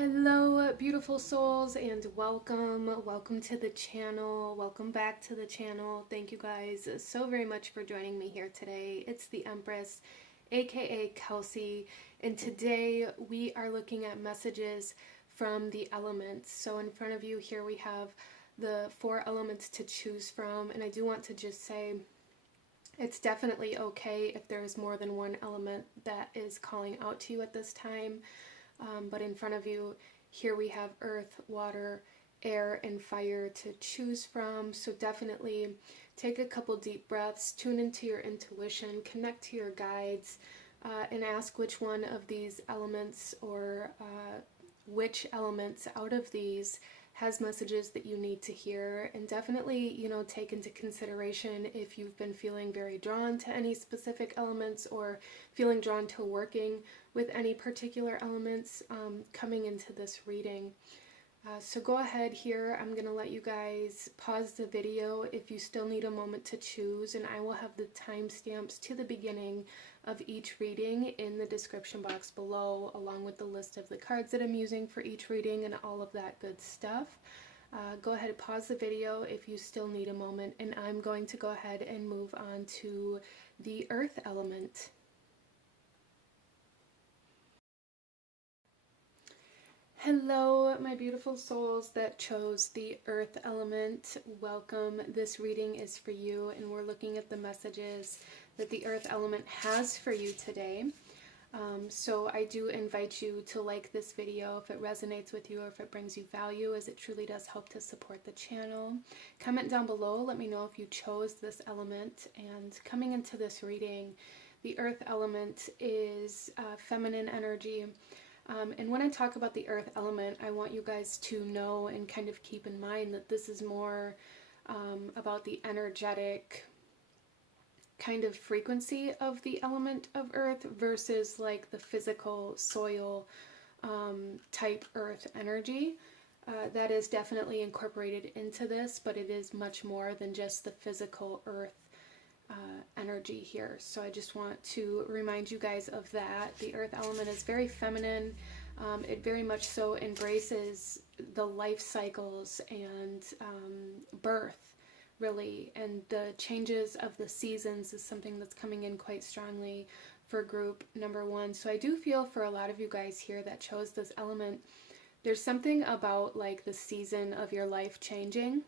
Hello beautiful souls, and welcome to the channel. Welcome back to the channel. Thank you guys so very much for joining me here today. It's the Empress, aka Kelsey, and today we are looking at messages from the elements. So in front of you here we have the 4 elements to choose from, and I do want to just say it's definitely okay if there's more than one element that is calling out to you at this time. But in front of you, here we have earth, water, air, and fire to choose from. So definitely take a couple deep breaths, tune into your intuition, connect to your guides, and ask which one of these elements or which elements out of these has messages that you need to hear. And definitely, take into consideration if you've been feeling very drawn to any specific elements or feeling drawn to working with any particular elements coming into this reading. So go ahead here. I'm going to let you guys pause the video if you still need a moment to choose, and I will have the timestamps to the beginning of each reading in the description box below, along with the list of the cards that I'm using for each reading and all of that good stuff. Go ahead and pause the video if you still need a moment, and I'm going to go ahead and move on to the earth element. Hello, my beautiful souls that chose the earth element. Welcome. This reading is for you, and we're looking at the messages that the earth element has for you today. So I do invite you to like this video if it resonates with you or if it brings you value, as it truly does help to support the channel. Comment down below, let me know if you chose this element. And coming into this reading, the earth element is feminine energy. And when I talk about the earth element, I want you guys to know and kind of keep in mind that this is more about the energetic kind of frequency of the element of earth versus like the physical soil type earth energy. That is definitely incorporated into this, but it is much more than just the physical earth energy here. So I just want to remind you guys of that. The earth element is very feminine. It very much so embraces the life cycles and birth, really, and the changes of the seasons is something that's coming in quite strongly for group number 1. So I do feel for a lot of you guys here that chose this element, there's something about like the season of your life changing.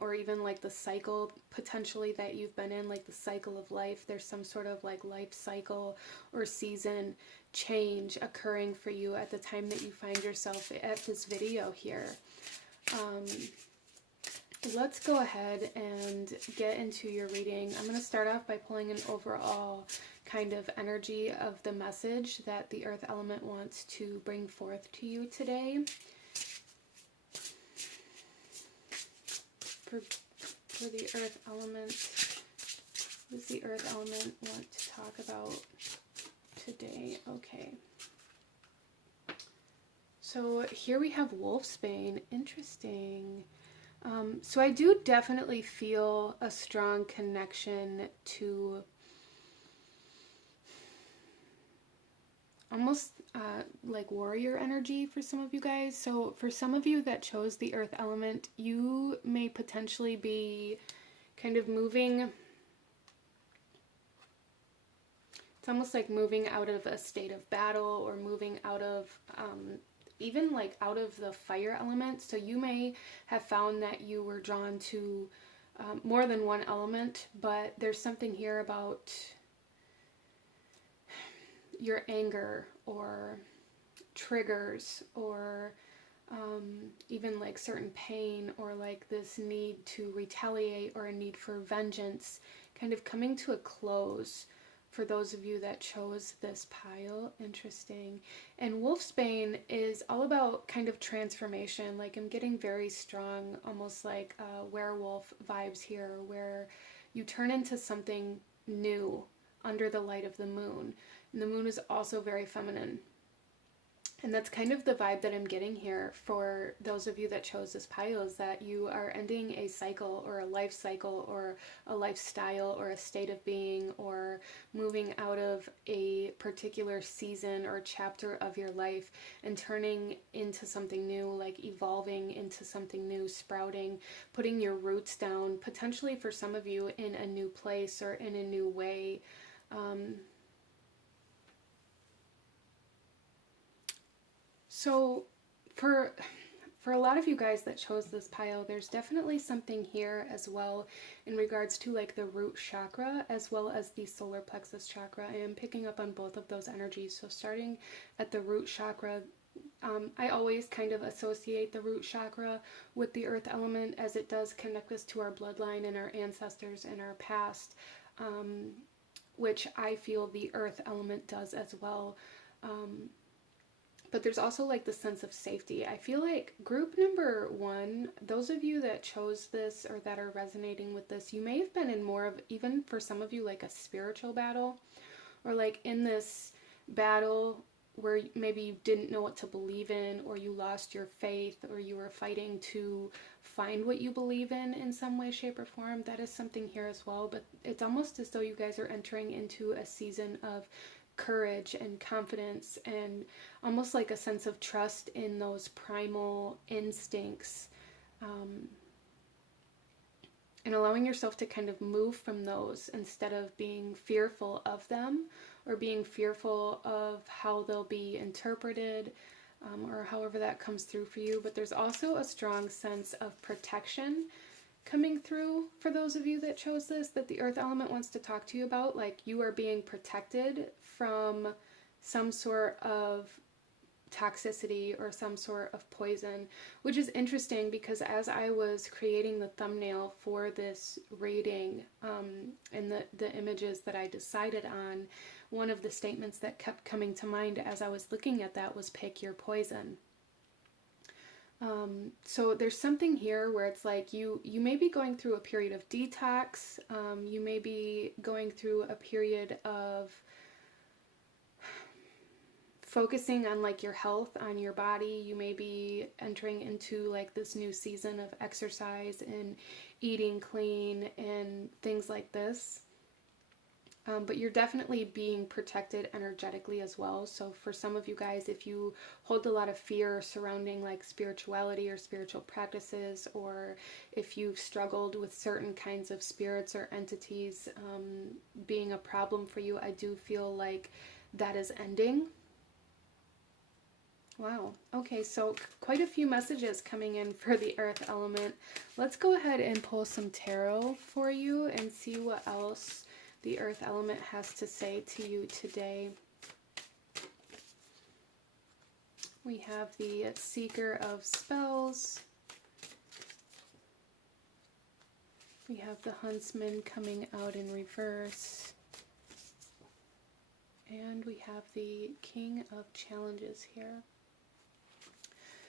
Or even like the cycle potentially that you've been in, like the cycle of life. There's some sort of like life cycle or season change occurring for you at the time that you find yourself at this video here. Let's go ahead and get into your reading. I'm going to start off by pulling an overall kind of energy of the message that the earth element wants to bring forth to you today. For the earth element, what does the earth element want to talk about today? Okay. So here we have wolfsbane. Interesting. So I do definitely feel a strong connection to almost like warrior energy for some of you guys. So for some of you that chose the earth element, you may potentially be kind of moving, it's almost like moving out of a state of battle or moving out of even like out of the fire element. So you may have found that you were drawn to more than one element, but there's something here about your anger or triggers or even like certain pain or like this need to retaliate or a need for vengeance kind of coming to a close for those of you that chose this pile. Interesting. And wolfsbane is all about kind of transformation. Like I'm getting very strong, almost like werewolf vibes here, where you turn into something new under the light of the moon. And the moon is also very feminine. And that's kind of the vibe that I'm getting here for those of you that chose this pile, is that you are ending a cycle or a life cycle or a lifestyle or a state of being, or moving out of a particular season or chapter of your life and turning into something new, like evolving into something new, sprouting, putting your roots down, potentially for some of you in a new place or in a new way. So for a lot of you guys that chose this pile, there's definitely something here as well in regards to like the root chakra as well as the solar plexus chakra. I am picking up on both of those energies. So starting at the root chakra, I always kind of associate the root chakra with the earth element, as it does connect us to our bloodline and our ancestors and our past, which I feel the earth element does as well. But there's also like the sense of safety. I feel like group number 1, those of you that chose this or that are resonating with this, you may have been in more of, even for some of you, like a spiritual battle, or like in this battle where maybe you didn't know what to believe in, or you lost your faith, or you were fighting to find what you believe in some way, shape, or form. That is something here as well. But it's almost as though you guys are entering into a season of courage and confidence, and almost like a sense of trust in those primal instincts, and allowing yourself to kind of move from those instead of being fearful of them or being fearful of how they'll be interpreted, or however that comes through for you. But there's also a strong sense of protection coming through for those of you that chose this, that the earth element wants to talk to you about. Like, you are being protected from some sort of toxicity or some sort of poison, which is interesting because as I was creating the thumbnail for this reading, and the images that I decided on, one of the statements that kept coming to mind as I was looking at that was pick your poison. So there's something here where it's like you may be going through a period of detox, you may be going through a period of focusing on like your health, on your body. You may be entering into like this new season of exercise and eating clean and things like this. But you're definitely being protected energetically as well. So for some of you guys, if you hold a lot of fear surrounding like spirituality or spiritual practices, or if you've struggled with certain kinds of spirits or entities being a problem for you, I do feel like that is ending. Wow. Okay, so quite a few messages coming in for the earth element. Let's go ahead and pull some tarot for you and see what else the earth element has to say to you today. We have the Seeker of Spells. We have the Huntsman coming out in reverse. And we have the King of Challenges here.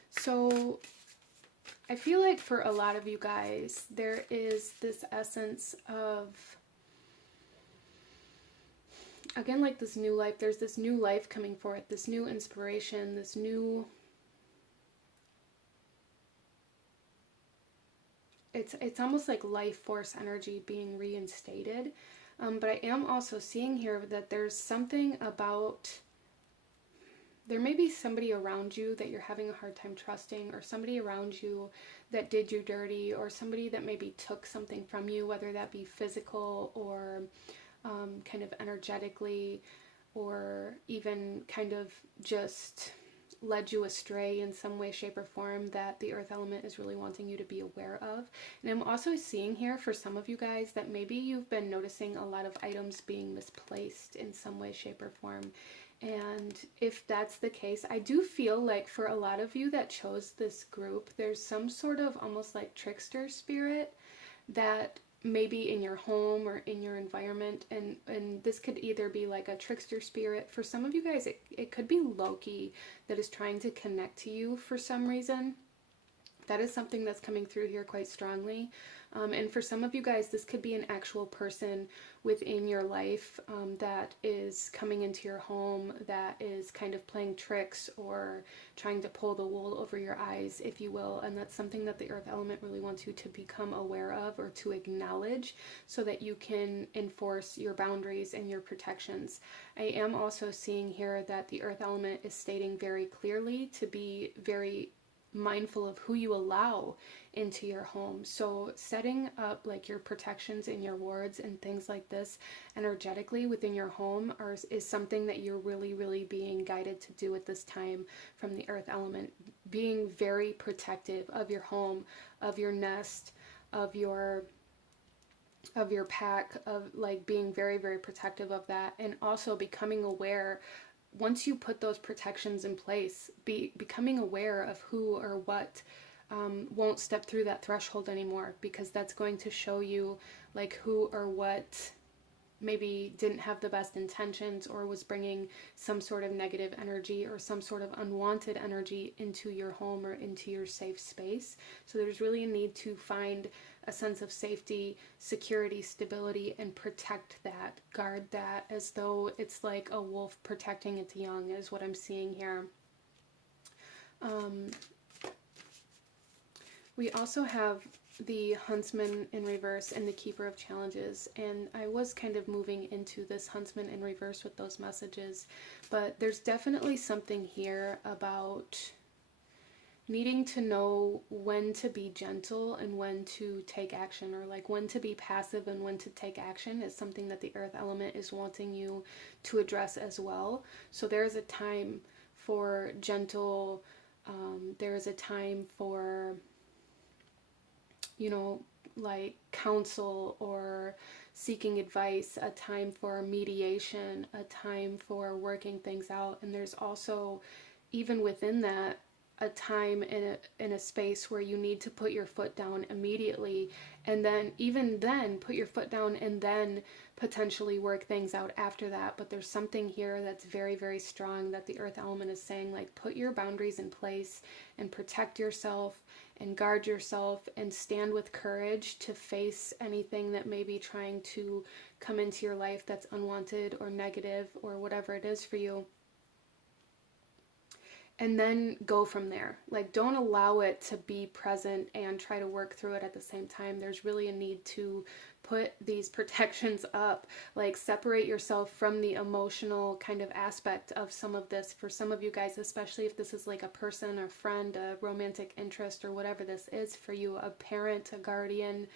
So I feel like for a lot of you guys, there is this essence of, again, like this new life. There's this new life coming forth, this new inspiration, this new, it's almost like life force energy being reinstated. But I am also seeing here that there's something about, there may be somebody around you that you're having a hard time trusting, or somebody around you that did you dirty, or somebody that maybe took something from you, whether that be physical or kind of energetically, or even kind of just led you astray in some way, shape, or form, that the earth element is really wanting you to be aware of. And I'm also seeing here for some of you guys that maybe you've been noticing a lot of items being misplaced in some way, shape, or form. And if that's the case, I do feel like for a lot of you that chose this group, there's some sort of almost like trickster spirit that may be in your home or in your environment. And this could either be like a trickster spirit. For some of you guys, it could be Loki that is trying to connect to you for some reason. That is something that's coming through here quite strongly. And for some of you guys, this could be an actual person within your life that is coming into your home, that is kind of playing tricks or trying to pull the wool over your eyes, if you will. And that's something that the earth element really wants you to become aware of or to acknowledge so that you can enforce your boundaries and your protections. I am also seeing here that the earth element is stating very clearly to be very mindful of who you allow into your home. So setting up like your protections and your wards and things like this energetically within your home is something that you're really being guided to do at this time from the earth element. Being very protective of your home, of your nest, of your pack, of like being very protective of that, and also becoming aware. Once you put those protections in place, becoming aware of who or what won't step through that threshold anymore, because that's going to show you like who or what maybe didn't have the best intentions or was bringing some sort of negative energy or some sort of unwanted energy into your home or into your safe space. So there's really a need to find a sense of safety, security, stability, and protect that, guard that, as though it's like a wolf protecting its young, is what I'm seeing here. We also have the Huntsman in reverse and the Keeper of Challenges, and I was kind of moving into this Huntsman in reverse with those messages, but there's definitely something here about needing to know when to be gentle and when to take action, or like when to be passive and when to take action is something that the earth element is wanting you to address as well. So there's a time for gentle, there's a time for, you know, like counsel or seeking advice, a time for mediation, a time for working things out. And there's also, even within that, a time in a space where you need to put your foot down immediately, and then even then put your foot down and then potentially work things out after that. But there's something here that's very strong that the earth element is saying, like, put your boundaries in place and protect yourself and guard yourself and stand with courage to face anything that may be trying to come into your life that's unwanted or negative or whatever it is for you. And then go from there. Like, don't allow it to be present and try to work through it at the same time. There's really a need to put these protections up, like separate yourself from the emotional kind of aspect of some of this. For some of you guys, especially if this is like a person or friend, a romantic interest, or whatever this is for you, a parent, a guardian,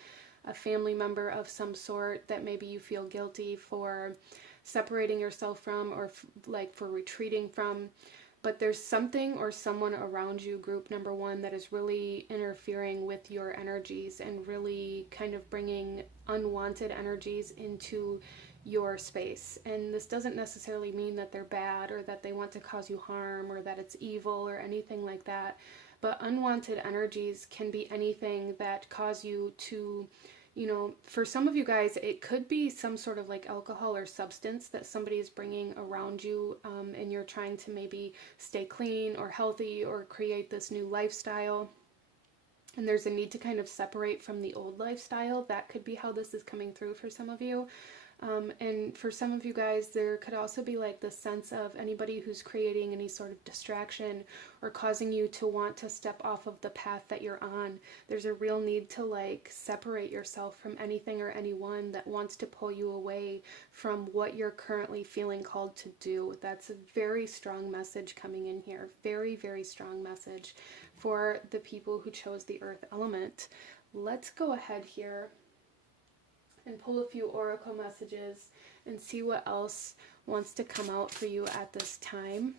a family member of some sort that maybe you feel guilty for separating yourself from, or like for retreating from. But there's something or someone around you, group number one, that is really interfering with your energies and really kind of bringing unwanted energies into your space. And this doesn't necessarily mean that they're bad or that they want to cause you harm or that it's evil or anything like that. But unwanted energies can be anything that cause you to, you know, for some of you guys, it could be some sort of like alcohol or substance that somebody is bringing around you, and you're trying to maybe stay clean or healthy or create this new lifestyle. And there's a need to kind of separate from the old lifestyle. That could be how this is coming through for some of you. And for some of you guys, there could also be like the sense of anybody who's creating any sort of distraction or causing you to want to step off of the path that you're on. There's a real need to like separate yourself from anything or anyone that wants to pull you away from what you're currently feeling called to do. That's a very strong message coming in here. Very strong message for the people who chose the earth element. Let's go ahead here and pull a few oracle messages and see what else wants to come out for you at this time.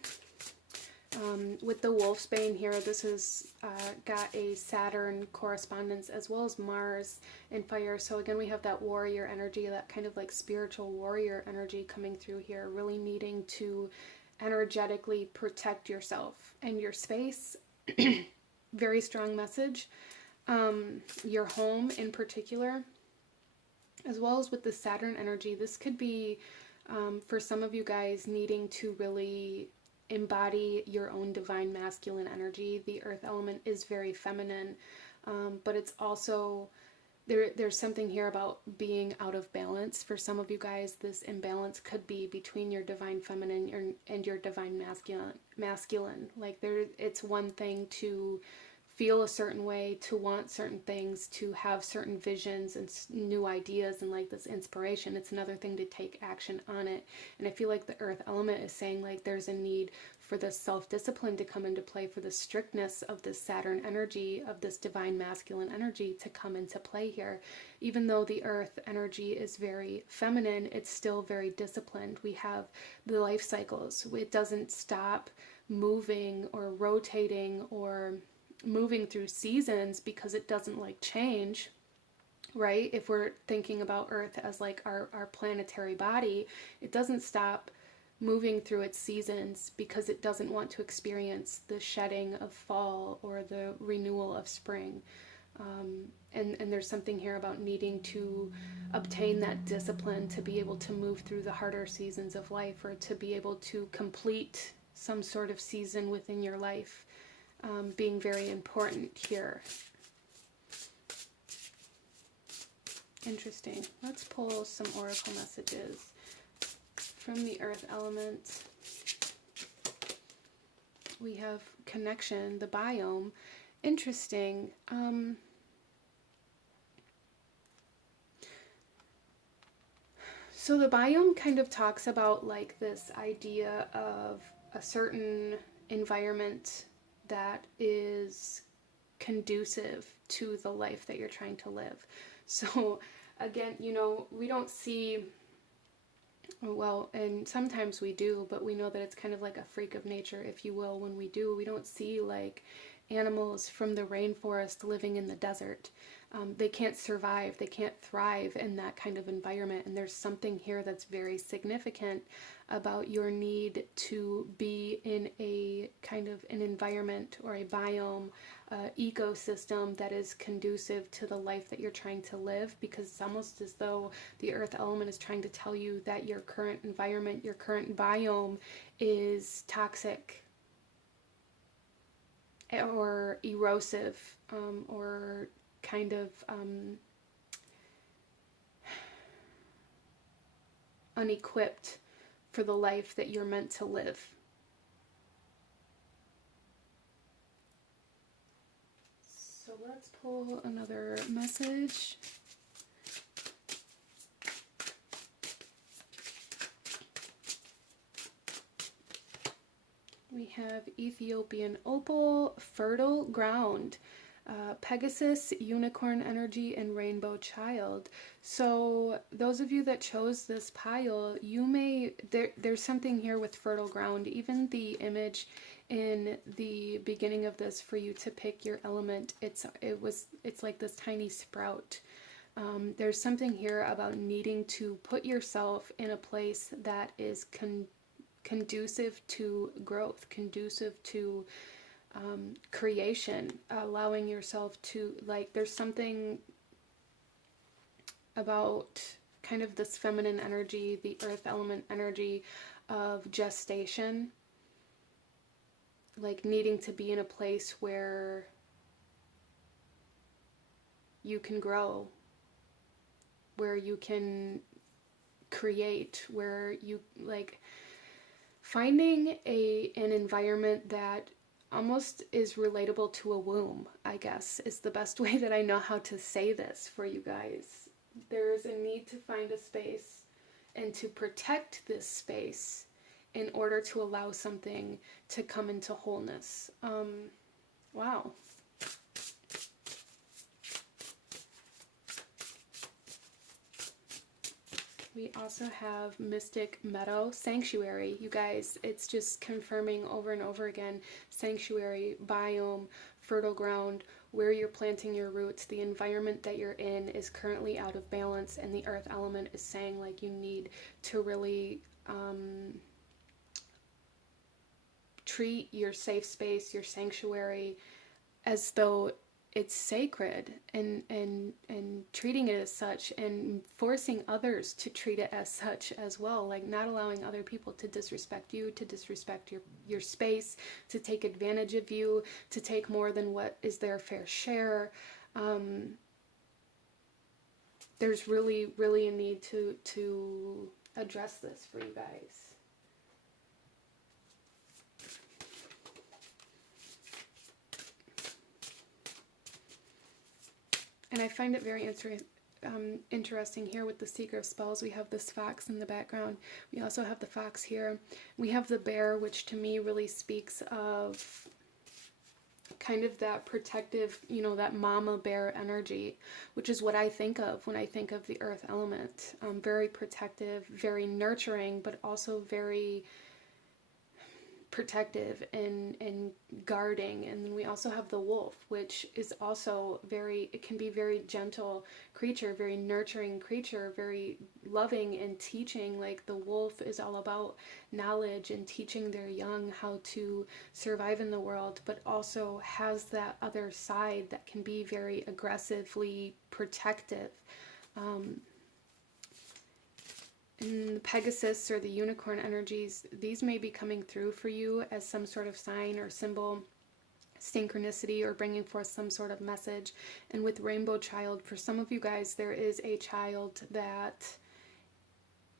With the Wolfsbane here, this has got a Saturn correspondence as well as Mars in fire. So again, we have that warrior energy, that kind of like spiritual warrior energy coming through here, really needing to energetically protect yourself and your space. Very strong message. Your home in particular, as well as with the Saturn energy. This could be, for some of you guys, needing to really embody your own divine masculine energy. The earth element is very feminine, but it's also, there's something here about being out of balance. For some of you guys, this imbalance could be between your divine feminine and your divine masculine. Like it's one thing to feel a certain way, to want certain things, to have certain visions and new ideas and like this inspiration. It's another thing to take action on it. And I feel like the earth element is saying like there's a need for this self-discipline to come into play, for the strictness of this Saturn energy, of this divine masculine energy to come into play here. Even though the earth energy is very feminine, it's still very disciplined. We have the life cycles. It doesn't stop moving or rotating or moving through seasons because it doesn't like change, right? If we're thinking about Earth as like our planetary body, it doesn't stop moving through its seasons because it doesn't want to experience the shedding of fall or the renewal of spring. And there's something here about needing to obtain that discipline to be able to move through the harder seasons of life, or to be able to complete some sort of season within your life. Being very important here. Interesting. Let's pull some oracle messages from the earth element. We have connection, the biome. Interesting. So the biome kind of talks about like this idea of a certain environment that is conducive to the life that you're trying to live. So again, you know, we don't see, well, and sometimes we do, but we know that it's kind of like a freak of nature, if you will. When we do, we don't see like animals from the rainforest living in the desert. They can't survive, they can't thrive in that kind of environment. And there's something here that's very significant about your need to be in a kind of an environment or a biome, ecosystem that is conducive to the life that you're trying to live, because it's almost as though the earth element is trying to tell you that your current environment, your current biome is toxic or erosive, or kind of unequipped for the life that you're meant to live. So let's pull another message. We have Ethiopian opal, fertile ground, Pegasus, unicorn energy, and rainbow child. So those of you that chose this pile, you may, there's something here with fertile ground. Even the image in the beginning of this for you to pick your element, it's like this tiny sprout. There's something here about needing to put yourself in a place that is conducive to growth, conducive to creation, allowing yourself to, like, there's something about kind of this feminine energy, the earth element energy of gestation, like needing to be in a place where you can grow, where you can create, where you, like, finding an environment that almost is relatable to a womb, I guess, is the best way that I know how to say this for you guys. There's a need to find a space and to protect this space in order to allow something to come into wholeness. Wow. We also have Mystic Meadow, Sanctuary. You guys, it's just confirming over and over again, sanctuary, biome, fertile ground, where you're planting your roots. The environment that you're in is currently out of balance, and the earth element is saying, like, you need to really treat your safe space, your sanctuary, as though it's sacred, and treating it as such, and forcing others to treat it as such as well, like not allowing other people to disrespect you, to disrespect your space, to take advantage of you, to take more than what is their fair share. There's really a need to address this for you guys. And I find it very interesting here with the Seeker of Spells. We have this fox in the background. We also have the fox here. We have the bear, which to me really speaks of kind of that protective, that mama bear energy, which is what I think of when I think of the earth element. Very protective, very nurturing, but also very protective and guarding. And then we also have the wolf, which is also it can be very gentle creature, very nurturing creature, very loving and teaching. Like the wolf is all about knowledge and teaching their young how to survive in the world, but also has that other side that can be very aggressively protective. And the Pegasus or the unicorn energies, these may be coming through for you as some sort of sign or symbol, synchronicity, or bringing forth some sort of message. And with Rainbow Child, for some of you guys, there is a child that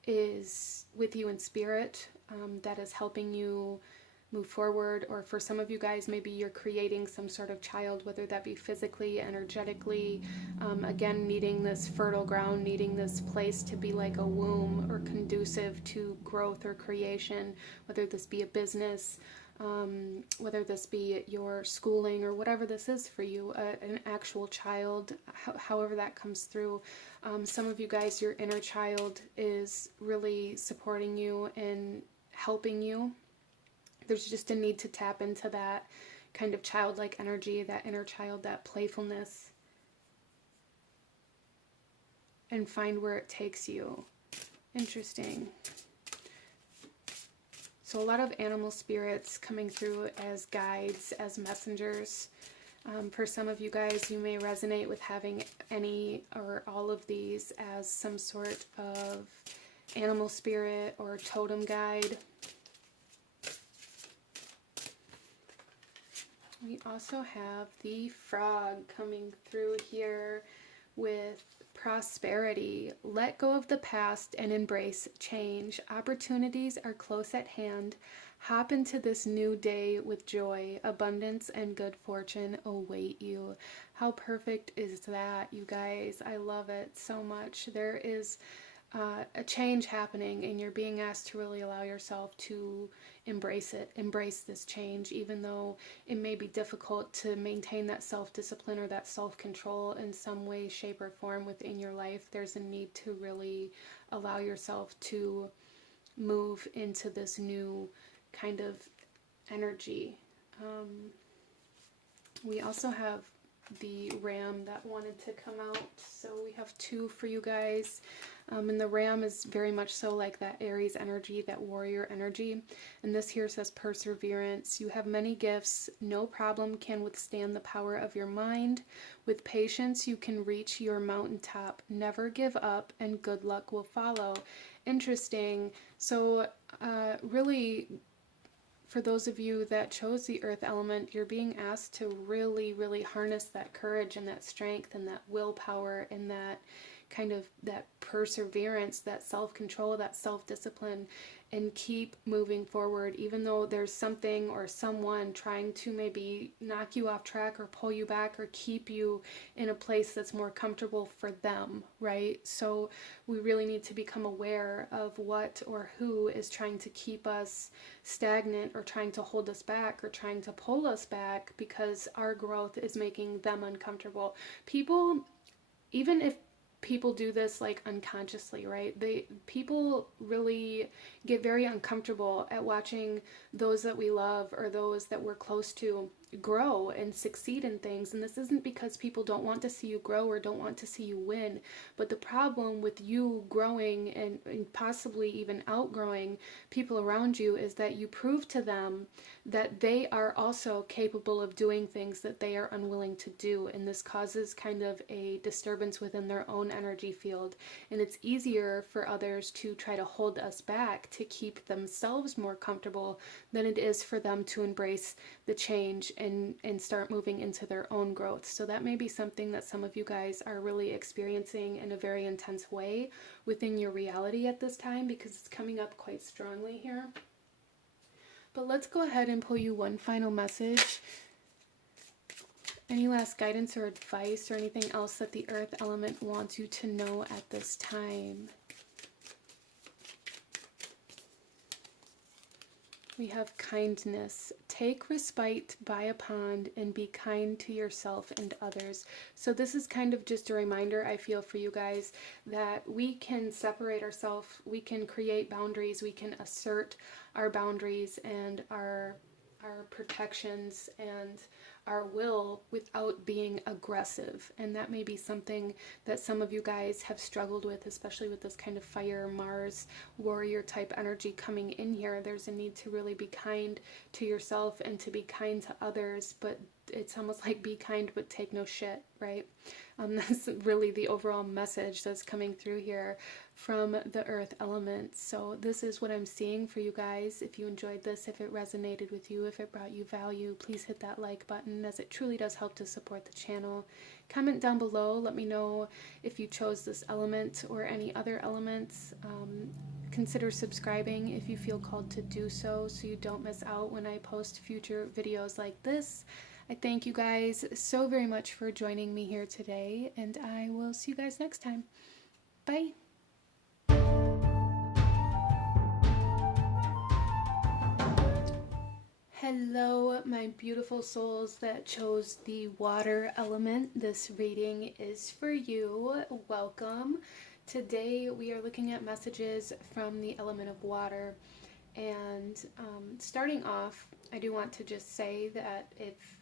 is with you in spirit, that is helping you move forward. Or for some of you guys, maybe you're creating some sort of child, whether that be physically, energetically, again, needing this fertile ground, needing this place to be like a womb or conducive to growth or creation, whether this be a business, whether this be your schooling, or whatever this is for you, an actual child, however that comes through. Some of you guys, your inner child is really supporting you and helping you. There's just a need to tap into that kind of childlike energy, that inner child, that playfulness, and find where it takes you. Interesting. So a lot of animal spirits coming through as guides, as messengers. For some of you guys, you may resonate with having any or all of these as some sort of animal spirit or totem guide. We also have the frog coming through here with prosperity. Let go of the past and embrace change. Opportunities are close at hand. Hop into this new day with joy. Abundance and good fortune await you. How perfect is that, you guys? I love it so much. There is a change happening, and you're being asked to really allow yourself to embrace it, embrace this change, even though it may be difficult to maintain that self-discipline or that self-control in some way, shape, or form within your life. There's a need to really allow yourself to move into this new kind of energy. We also have the ram that wanted to come out, so we have two for you guys. And the ram is very much so like that Aries energy, that warrior energy. And this here says perseverance. You have many gifts. No problem can withstand the power of your mind. With patience, you can reach your mountaintop. Never give up, and good luck will follow. Interesting. So really, for those of you that chose the earth element, you're being asked to really harness that courage and that strength and that willpower and that kind of that perseverance, that self-control, that self-discipline, and keep moving forward, even though there's something or someone trying to maybe knock you off track or pull you back or keep you in a place that's more comfortable for them, right? So we really need to become aware of what or who is trying to keep us stagnant or trying to hold us back or trying to pull us back, because our growth is making them uncomfortable. People, even if people do this like unconsciously, right? People really get very uncomfortable at watching those that we love or those that we're close to grow and succeed in things. And this isn't because people don't want to see you grow or don't want to see you win, but the problem with you growing and possibly even outgrowing people around you is that you prove to them that they are also capable of doing things that they are unwilling to do, and this causes kind of a disturbance within their own energy field. And it's easier for others to try to hold us back to keep themselves more comfortable than it is for them to embrace the change and start moving into their own growth. So that may be something that some of you guys are really experiencing in a very intense way within your reality at this time, because it's coming up quite strongly here. But let's go ahead and pull you one final message. Any last guidance or advice or anything else that the earth element wants you to know at this time? We have kindness. Take respite by a pond and be kind to yourself and others. So this is kind of just a reminder, I feel, for you guys that we can separate ourselves, we can create boundaries, we can assert our boundaries and our protections and our will without being aggressive. And that may be something that some of you guys have struggled with, especially with this kind of fire, Mars, warrior type energy coming in here. There's a need to really be kind to yourself and to be kind to others, but it's almost like be kind but take no shit, right? That's really the overall message that's coming through here from the earth element. So this is what I'm seeing for you guys. If you enjoyed this, if it resonated with you, if it brought you value, please hit that like button, as it truly does help to support the channel. Comment down below, let me know if you chose this element or any other elements. Consider subscribing if you feel called to do so you don't miss out when I post future videos like this. I thank you guys so very much for joining me here today, and I will see you guys next time. Bye! Hello, my beautiful souls that chose the water element. This reading is for you. Welcome. Today we are looking at messages from the element of water. And starting off, I do want to just say that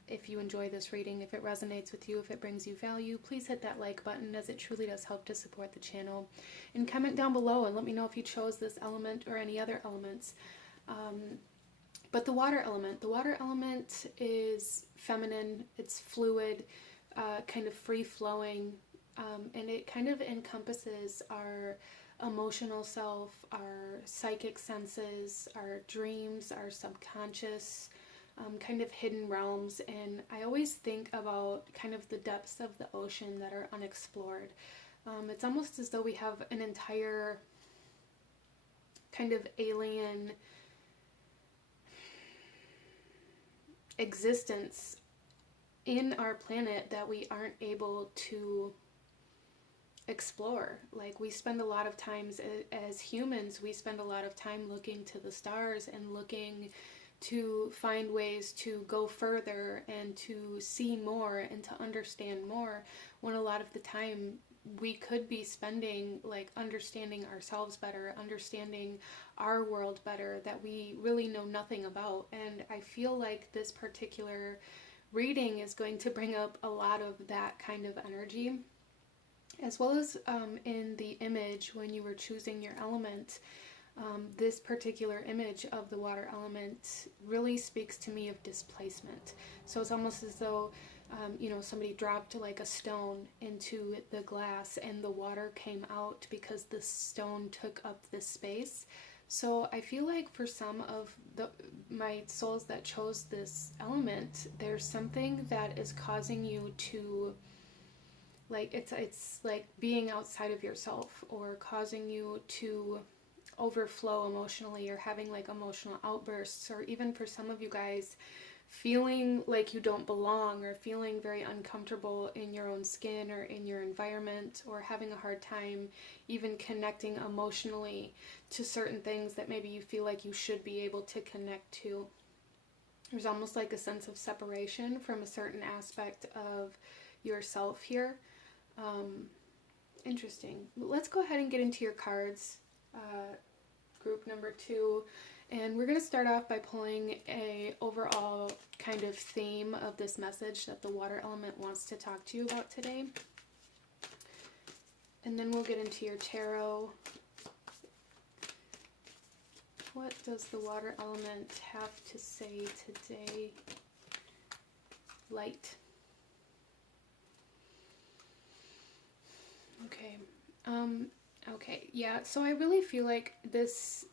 if you enjoy this reading, if it resonates with you, if it brings you value, please hit that like button, as it truly does help to support the channel. And comment down below and let me know if you chose this element or any other elements. But the water element is feminine, it's fluid, kind of free-flowing, and it kind of encompasses our emotional self, our psychic senses, our dreams, our subconscious, kind of hidden realms. And I always think about kind of the depths of the ocean that are unexplored. It's almost as though we have an entire kind of alien existence in our planet that we aren't able to explore. Like, we spend a lot of times as humans, we spend a lot of time looking to the stars and looking to find ways to go further and to see more and to understand more, when a lot of the time we could be spending like understanding ourselves better, understanding our world better, that we really know nothing about. And I feel like this particular reading is going to bring up a lot of that kind of energy, as well as in the image when you were choosing your element. This particular image of the water element really speaks to me of displacement. So it's almost as though somebody dropped like a stone into the glass and the water came out because the stone took up this space. So I feel like for some of my souls that chose this element, there's something that is causing you to, like, it's like being outside of yourself, or causing you to overflow emotionally, or having like emotional outbursts, or even for some of you guys feeling like you don't belong, or feeling very uncomfortable in your own skin or in your environment, or having a hard time even connecting emotionally to certain things that maybe you feel like you should be able to connect to. There's almost like a sense of separation from a certain aspect of yourself here. Interesting. Let's go ahead and get into your cards. Group number 2. And we're going to start off by pulling a overall kind of theme of this message that the water element wants to talk to you about today. And then we'll get into your tarot. What does the water element have to say today? Light. Okay. Okay. Yeah, so I really feel like this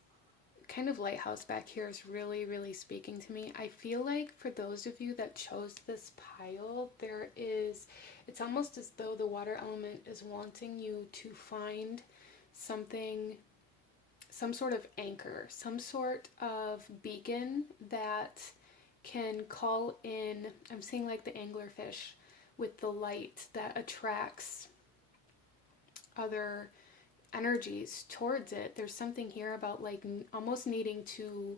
kind of lighthouse back here is really, really speaking to me. I feel like for those of you that chose this pile, it's almost as though the water element is wanting you to find something, some sort of anchor, some sort of beacon that can call in. I'm seeing like the anglerfish with the light that attracts other energies towards it. There's something here about like almost needing to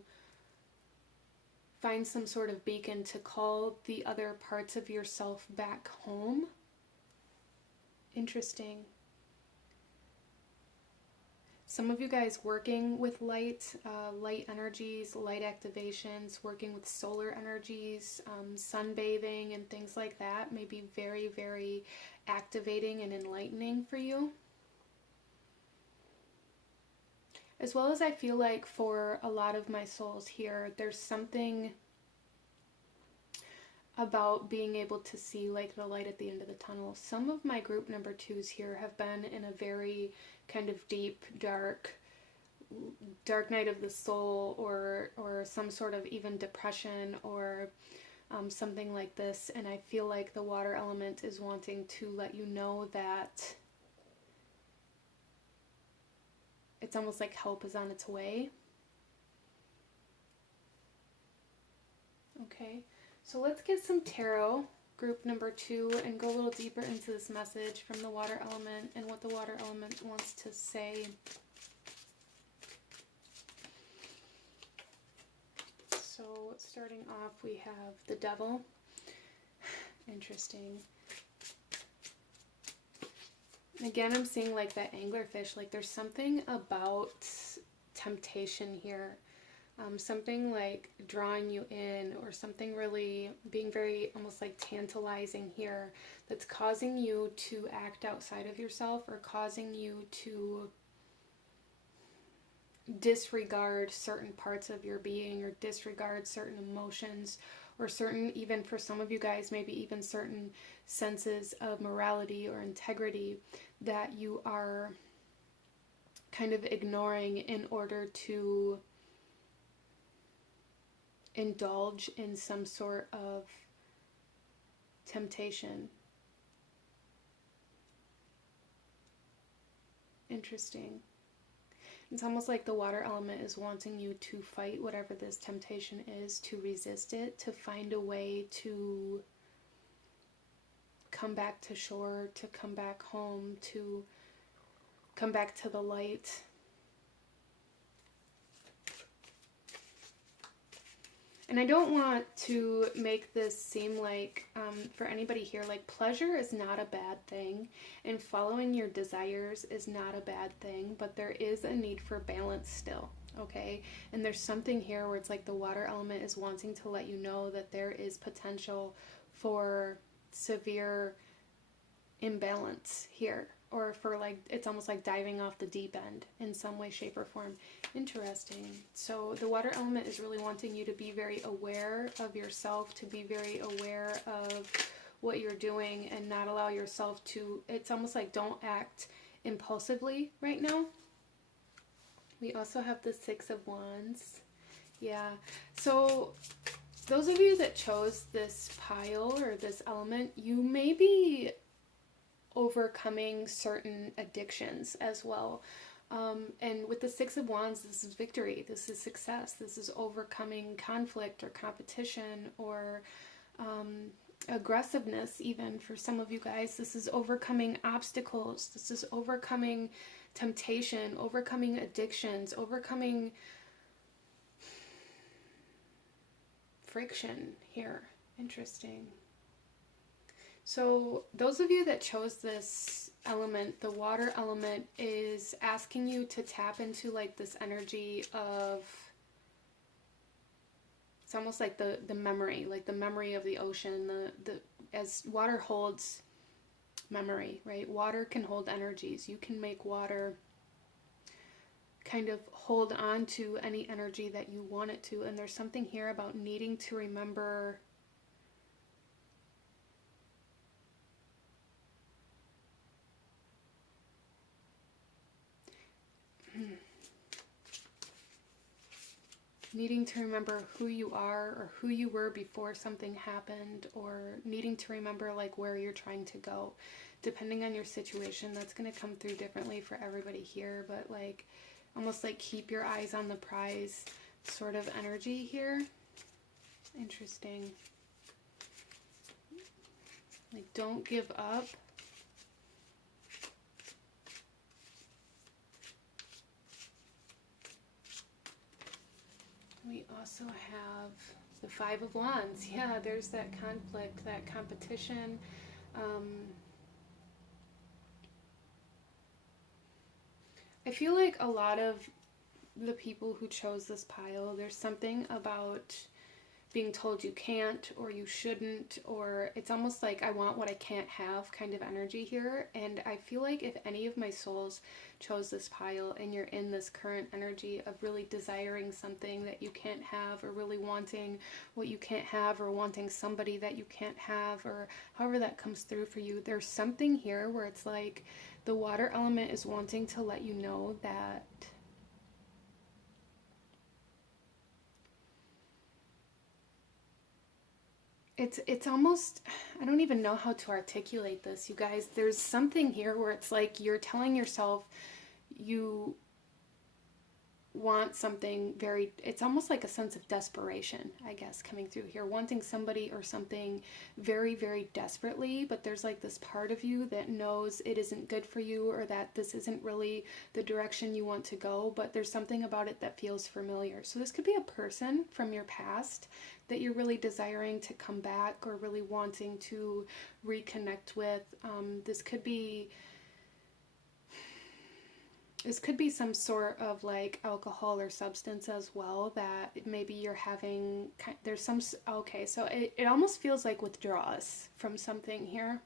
find some sort of beacon to call the other parts of yourself back home. Interesting. Some of you guys working with light energies, light activations, working with solar energies, sunbathing and things like that may be very, very activating and enlightening for you. As well as I feel like for a lot of my souls here, there's something about being able to see like the light at the end of the tunnel. Some of my group number 2s here have been in a very kind of deep, dark night of the soul, or some sort of even depression or something like this. And I feel like the water element is wanting to let you know that it's almost like help is on its way. Okay, so let's get some tarot, group number 2, and go a little deeper into this message from the water element and what the water element wants to say. So starting off, we have the devil. Interesting. Again, I'm seeing like that anglerfish, like there's something about temptation here, something like drawing you in, or something really being very almost like tantalizing here that's causing you to act outside of yourself, or causing you to disregard certain parts of your being, or disregard certain emotions, or certain, even for some of you guys, maybe even certain senses of morality or integrity that you are kind of ignoring in order to indulge in some sort of temptation. Interesting. It's almost like the water element is wanting you to fight whatever this temptation is, to resist it, to find a way to come back to shore, to come back home, to come back to the light. And I don't want to make this seem like, for anybody here, like pleasure is not a bad thing, and following your desires is not a bad thing, but there is a need for balance still, okay? And there's something here where it's like the water element is wanting to let you know that there is potential for severe imbalance here, or for like, it's almost like diving off the deep end in some way, shape, or form. Interesting. So the water element is really wanting you to be very aware of yourself, to be very aware of what you're doing, and not allow yourself to, it's almost like don't act impulsively right now. We also have the 6 of Wands. Yeah. So those of you that chose this pile or this element, you may be overcoming certain addictions as well. And with the 6 of Wands, this is victory, this is success, this is overcoming conflict or competition, or aggressiveness even for some of you guys. This is overcoming obstacles, this is overcoming temptation, overcoming addictions, overcoming friction here. Interesting. So those of you that chose this element, the water element, is asking you to tap into like this energy of It's almost like the memory, like the memory of the ocean, as water holds memory, right? Water can hold energies. You can make water kind of hold on to any energy that you want it to. And there's something here about needing to remember needing to remember who you are or who you were before something happened, or needing to remember like where you're trying to go. Depending on your situation, that's going to come through differently for everybody here, but like almost like keep your eyes on the prize sort of energy here. Interesting. Like don't give up. We also have the Five of Wands. Yeah, there's that conflict, that competition. I feel like a lot of the people who chose this pile, there's something about being told you can't or you shouldn't, or it's almost like I want what I can't have kind of energy here. And I feel like if any of my souls chose this pile and you're in this current energy of really desiring something that you can't have, or really wanting what you can't have, or wanting somebody that you can't have, or however that comes through for you, there's something here where it's like the water element is wanting to let you know that it's almost, I don't even know how to articulate this, you guys. There's something here where it's like you're telling yourself you want something very, it's almost like a sense of desperation, I guess, coming through here, wanting somebody or something very, very desperately, but there's like this part of you that knows it isn't good for you, or that this isn't really the direction you want to go, but there's something about it that feels familiar. So this could be a person from your past that you're really desiring to come back, or really wanting to reconnect with. This could be some sort of like alcohol or substance as well, that maybe you're having, there's some, okay, so it almost feels like withdrawals from something here.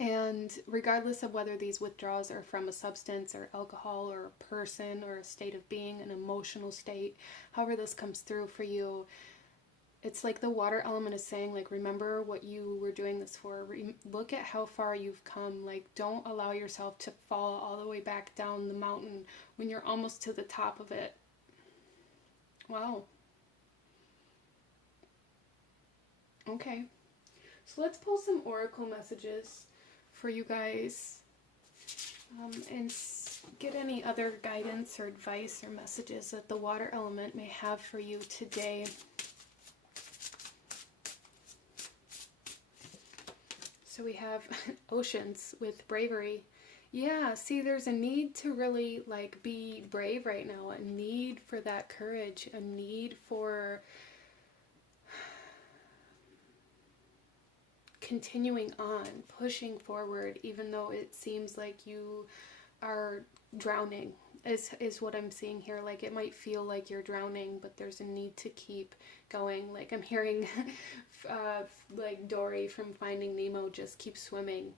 And regardless of whether these withdrawals are from a substance or alcohol or a person or a state of being, an emotional state, however this comes through for you, it's like the water element is saying, like, remember what you were doing this for. Look at how far you've come. Like, don't allow yourself to fall all the way back down the mountain when you're almost to the top of it. Wow. Okay. So let's pull some oracle messages for you guys, and get any other guidance or advice or messages that the water element may have for you today. So we have oceans with bravery. Yeah, see, there's a need to really like be brave right now, a need for that courage, a need for continuing on, pushing forward, even though it seems like you are drowning, is what I'm seeing here. Like, it might feel like you're drowning, but there's a need to keep going. Like, I'm hearing like Dory from Finding Nemo, just keep swimming.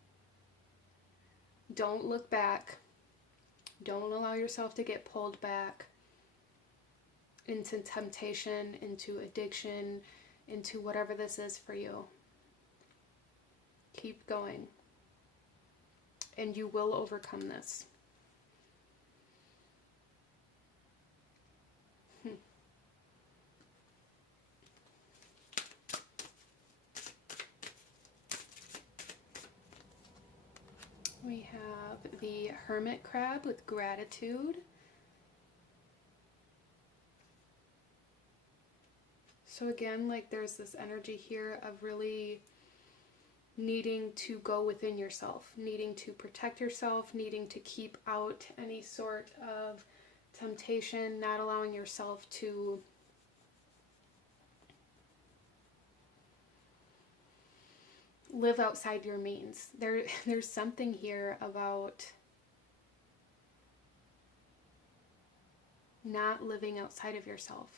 Don't look back. Don't allow yourself to get pulled back into temptation, into addiction, into whatever this is for you. Keep going. And you will overcome this. We have the Hermit Crab with gratitude. So again, like, there's this energy here of really needing to go within yourself, needing to protect yourself, needing to keep out any sort of temptation, not allowing yourself to live outside your means. There's something here about not living outside of yourself.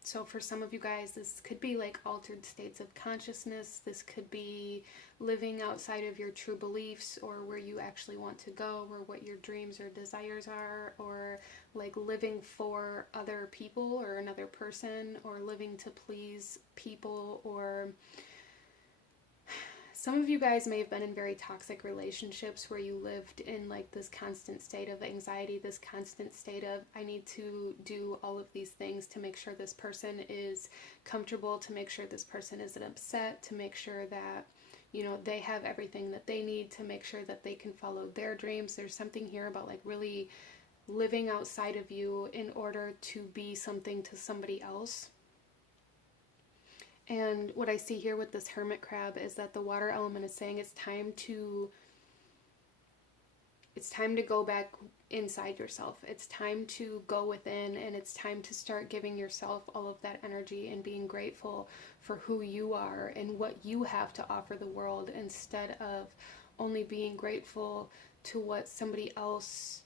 So for some of you guys, this could be like altered states of consciousness. This could be living outside of your true beliefs, or where you actually want to go, or what your dreams or desires are, or like living for other people or another person, or living to please people. Or some of you guys may have been in very toxic relationships where you lived in like this constant state of anxiety, this constant state of, I need to do all of these things to make sure this person is comfortable, to make sure this person isn't upset, to make sure that, you know, they have everything that they need, to make sure that they can follow their dreams. There's something here about like really living outside of you in order to be something to somebody else. And what I see here with this hermit crab is that the water element is saying it's time to go back inside yourself. It's time to go within, and it's time to start giving yourself all of that energy and being grateful for who you are and what you have to offer the world, instead of only being grateful to what somebody else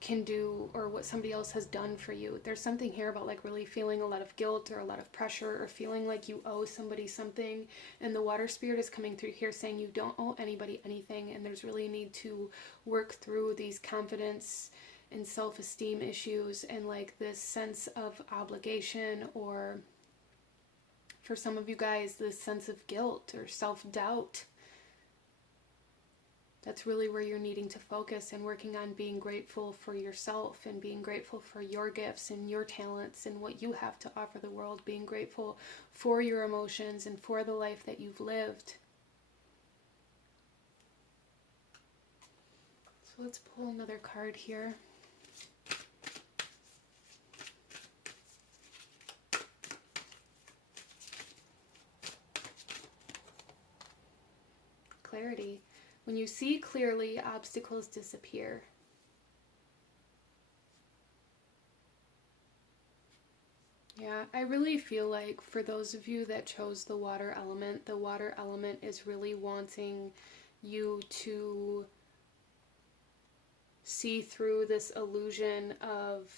can do or what somebody else has done for you. There's something here about like really feeling a lot of guilt or a lot of pressure, or feeling like you owe somebody something. And the water spirit is coming through here saying you don't owe anybody anything, and there's really a need to work through these confidence and self-esteem issues and like this sense of obligation, or for some of you guys, this sense of guilt or self-doubt. That's really where you're needing to focus, and working on being grateful for yourself and being grateful for your gifts and your talents and what you have to offer the world, being grateful for your emotions and for the life that you've lived. So let's pull another card here. Clarity. When you see clearly, obstacles disappear. Yeah, I really feel like for those of you that chose the water element is really wanting you to see through this illusion of,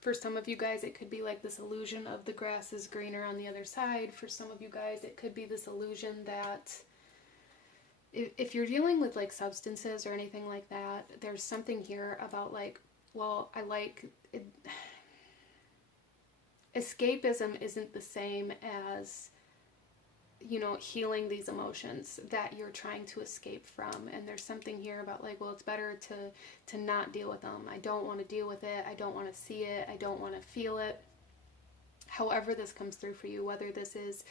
for some of you guys, it could be like this illusion of the grass is greener on the other side. For some of you guys, it could be this illusion that if you're dealing with like substances or anything like that, there's something here about like, well, I like it. Escapism isn't the same as, you know, healing these emotions that you're trying to escape from. And there's something here about like, well, it's better to not deal with them. I don't want to deal with it. I don't want to see it. I don't want to feel it. However this comes through for you, whether this is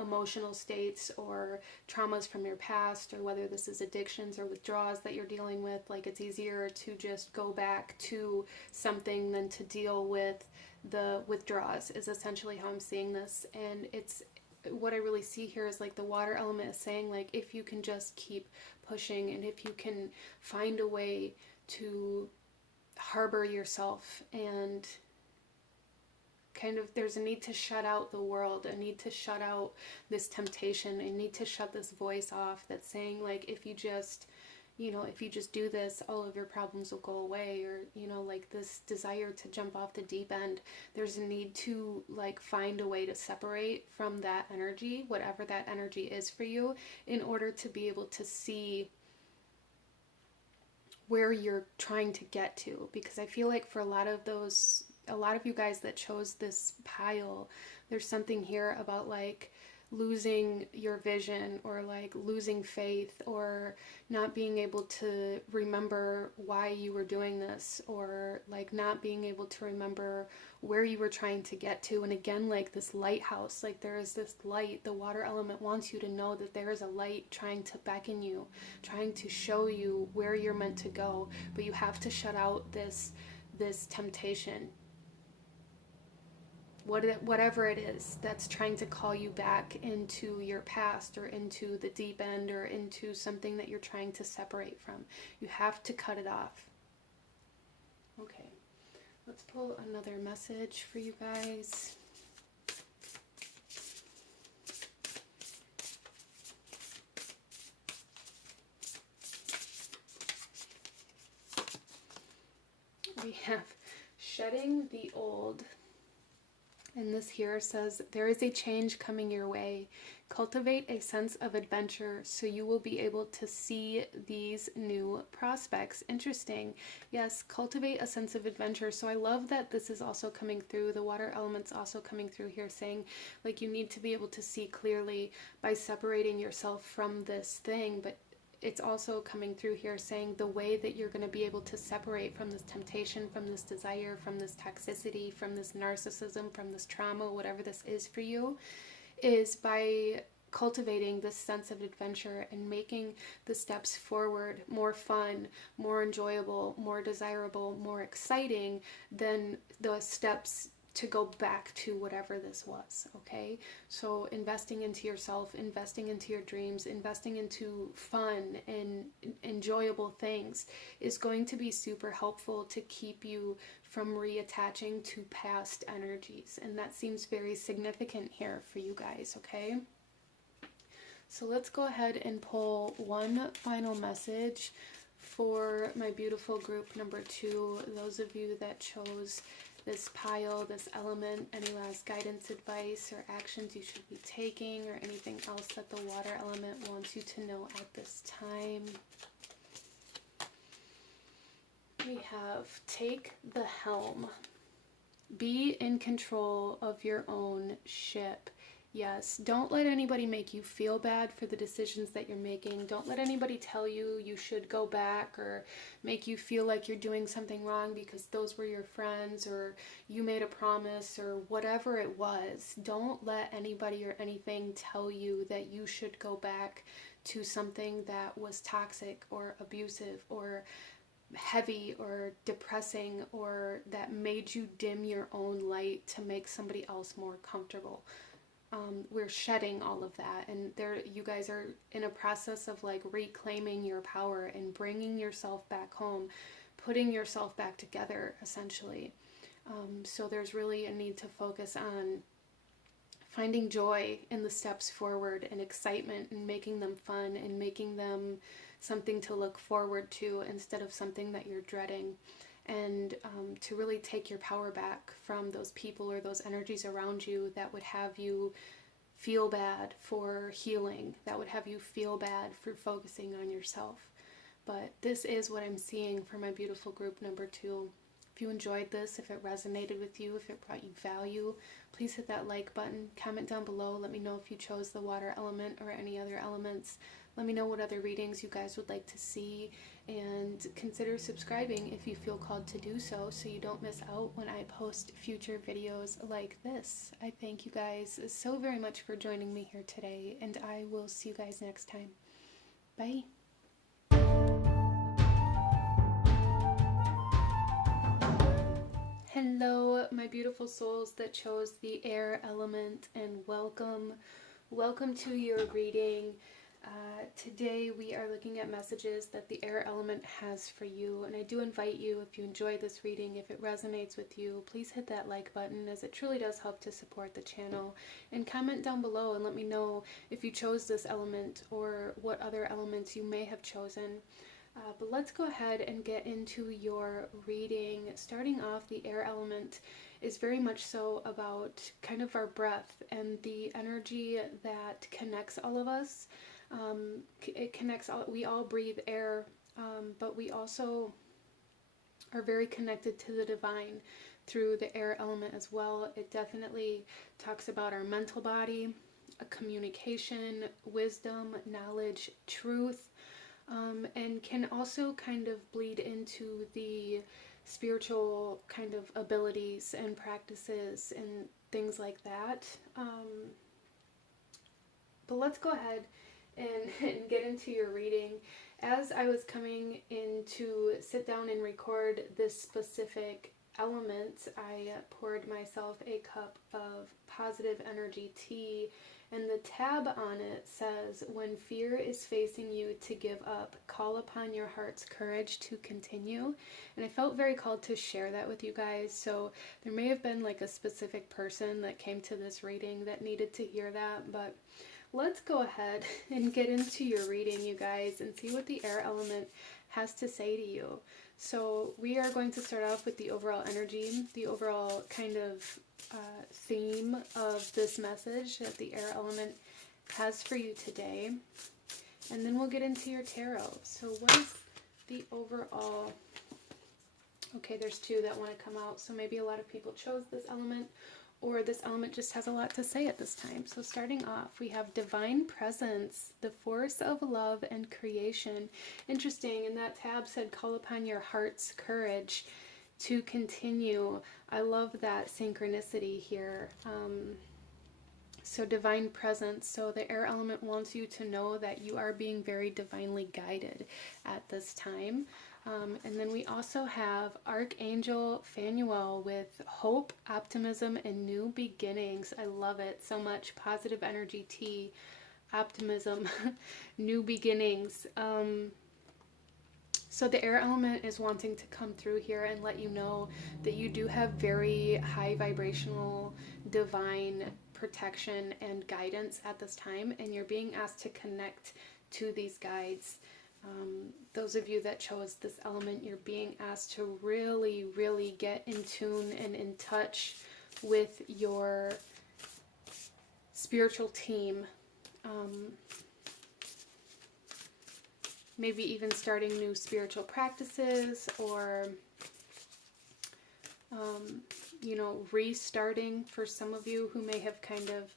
emotional states or traumas from your past, or whether this is addictions or withdrawals that you're dealing with, like it's easier to just go back to something than to deal with the withdrawals, is essentially how I'm seeing this. And it's what I really see here is like the water element is saying like, if you can just keep pushing, and if you can find a way to harbor yourself, and kind of, there's a need to shut out the world, a need to shut out this temptation, a need to shut this voice off that's saying like, if you just, you know, if you just do this, all of your problems will go away, or, you know, like this desire to jump off the deep end. There's a need to like find a way to separate from that energy, whatever that energy is for you, in order to be able to see where you're trying to get to. Because I feel like for a lot of you guys that chose this pile, there's something here about like losing your vision, or like losing faith, or not being able to remember why you were doing this, or like not being able to remember where you were trying to get to. And again, like this lighthouse, like there is this light. The water element wants you to know that there is a light trying to beckon you, trying to show you where you're meant to go, but you have to shut out this temptation, whatever it is that's trying to call you back into your past, or into the deep end, or into something that you're trying to separate from. You have to cut it off. Okay, let's pull another message for you guys. We have shedding the old. And this here says, there is a change coming your way. Cultivate a sense of adventure so you will be able to see these new prospects. Interesting. Yes, cultivate a sense of adventure. So I love that this is also coming through. The water element's also coming through here, saying like you need to be able to see clearly by separating yourself from this thing. But it's also coming through here saying the way that you're going to be able to separate from this temptation, from this desire, from this toxicity, from this narcissism, from this trauma, whatever this is for you, is by cultivating this sense of adventure and making the steps forward more fun, more enjoyable, more desirable, more exciting than the steps to go back to whatever this was, okay? So investing into yourself, investing into your dreams, investing into fun and enjoyable things is going to be super helpful to keep you from reattaching to past energies. And that seems very significant here for you guys, okay? So let's go ahead and pull one final message for my beautiful group number 2. Those of you that chose this pile, this element, any last guidance, advice, or actions you should be taking, or anything else that the water element wants you to know at this time. We have take the helm. Be in control of your own ship. Yes, don't let anybody make you feel bad for the decisions that you're making. Don't let anybody tell you you should go back or make you feel like you're doing something wrong because those were your friends or you made a promise or whatever it was. Don't let anybody or anything tell you that you should go back to something that was toxic or abusive or heavy or depressing or that made you dim your own light to make somebody else more comfortable. We're shedding all of that, and you guys are in a process of like reclaiming your power and bringing yourself back home, putting yourself back together essentially. So there's really a need to focus on finding joy in the steps forward and excitement and making them fun and making them something to look forward to instead of something that you're dreading. And to really take your power back from those people or those energies around you that would have you feel bad for healing, that would have you feel bad for focusing on yourself. But this is what I'm seeing for my beautiful group number 2. If you enjoyed this, if it resonated with you, if it brought you value, please hit that like button, comment down below, let me know if you chose the water element or any other elements. Let me know what other readings you guys would like to see, and consider subscribing if you feel called to do so you don't miss out when I post future videos like this. I thank you guys so very much for joining me here today, and I will see you guys next time. Bye. Hello, my beautiful souls that chose the air element, and welcome to your reading. Today we are looking at messages that the air element has for you, and I do invite you, if you enjoy this reading, if it resonates with you, please hit that like button, as it truly does help to support the channel, and comment down below and let me know if you chose this element or what other elements you may have chosen. But let's go ahead and get into your reading. Starting off, the air element is very much so about kind of our breath and the energy that connects all of us. It connects all, we all breathe air, but we also are very connected to the divine through the air element as well. It definitely talks about our mental body, communication, wisdom, knowledge, truth, and can also kind of bleed into the spiritual kind of abilities and practices and things like that. But let's go ahead and get into your reading. As I was coming in to sit down and record this specific element, I poured myself a cup of positive energy tea, and the tab on it says, when fear is facing you to give up, call upon your heart's courage to continue. And I felt very called to share that with you guys. So there may have been like a specific person that came to this reading that needed to hear that, but let's go ahead and get into your reading, you guys, and see what the air element has to say to you. So we are going to start off with the overall energy, the overall kind of theme of this message that the air element has for you today. And then we'll get into your tarot. So what is the overall... Okay, there's two that want to come out. So maybe a lot of people chose this element, or this element just has a lot to say at this time. So starting off, we have divine presence, the force of love and creation. Interesting, and that tab said, call upon your heart's courage to continue. I love that synchronicity here. So divine presence. So the air element wants you to know that you are being very divinely guided at this time. And then we also have Archangel Phanuel with hope, optimism, and new beginnings. I love it so much. Positive energy T, optimism, new beginnings. So the air element is wanting to come through here and let you know that you do have very high vibrational, divine protection and guidance at this time, and you're being asked to connect to these guides. Those of you that chose this element, you're being asked to really, really get in tune and in touch with your spiritual team. Maybe even starting new spiritual practices, or restarting for some of you who may have kind of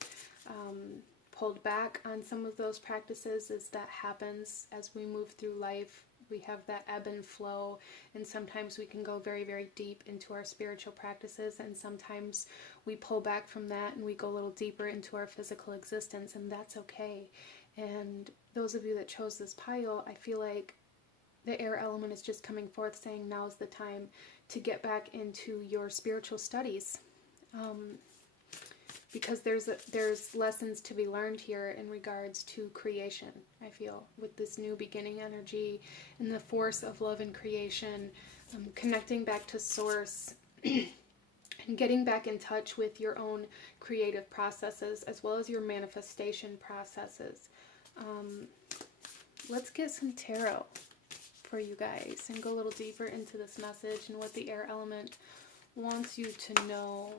pulled back on some of those practices. As that happens as we move through life, we have that ebb and flow, and sometimes we can go very, very deep into our spiritual practices, and sometimes we pull back from that and we go a little deeper into our physical existence, and that's okay. And those of you that chose this pile, I feel like the air element is just coming forth saying now's the time to get back into your spiritual studies. Because there's lessons to be learned here in regards to creation, I feel, with this new beginning energy and the force of love and creation, connecting back to source and getting back in touch with your own creative processes as well as your manifestation processes. Let's get some tarot for you guys and go a little deeper into this message and what the air element wants you to know.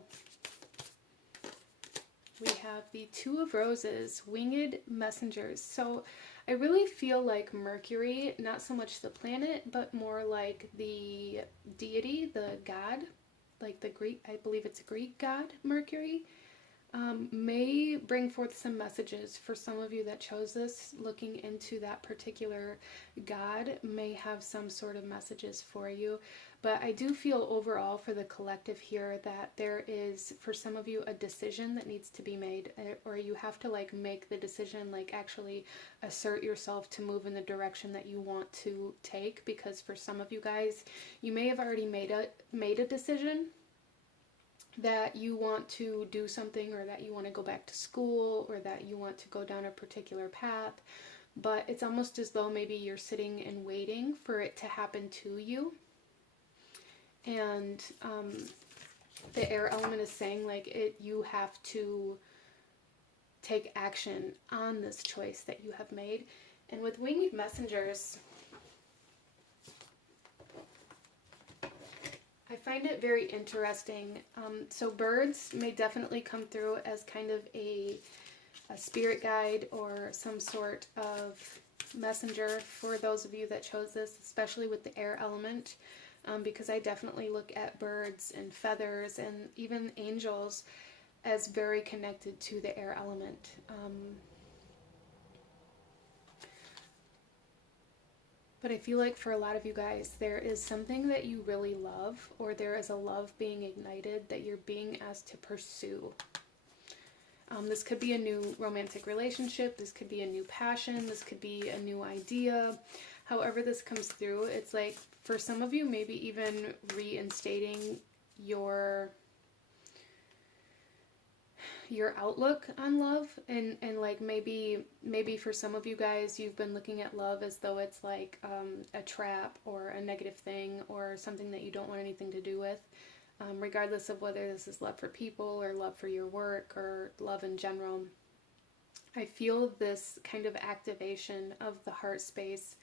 We have the Two of Roses, winged messengers. So I really feel like Mercury, not so much the planet, but more like the deity, the god, like the Greek, I believe it's a Greek god, Mercury, may bring forth some messages for some of you that chose this. Looking into that particular god may have some sort of messages for you. But I do feel overall for the collective here that there is, for some of you, a decision that needs to be made, or you have to like make the decision, like actually assert yourself to move in the direction that you want to take. Because for some of you guys, you may have already made a decision that you want to do something, or that you want to go back to school, or that you want to go down a particular path. But it's almost as though maybe you're sitting and waiting for it to happen to you. And the air element is saying like you have to take action on this choice that you have made. And with winged messengers, I find it very interesting. So birds may definitely come through as kind of a spirit guide or some sort of messenger for those of you that chose this, especially with the air element. Because I definitely look at birds and feathers and even angels as very connected to the air element. But I feel like for a lot of you guys, there is something that you really love, or there is a love being ignited that you're being asked to pursue. This could be a new romantic relationship, this could be a new passion, this could be a new idea. However this comes through, it's like for some of you, maybe even reinstating your outlook on love, and like maybe for some of you guys, you've been looking at love as though it's like a trap or a negative thing or something that you don't want anything to do with, regardless of whether this is love for people or love for your work or love in general. I feel this kind of activation of the heart space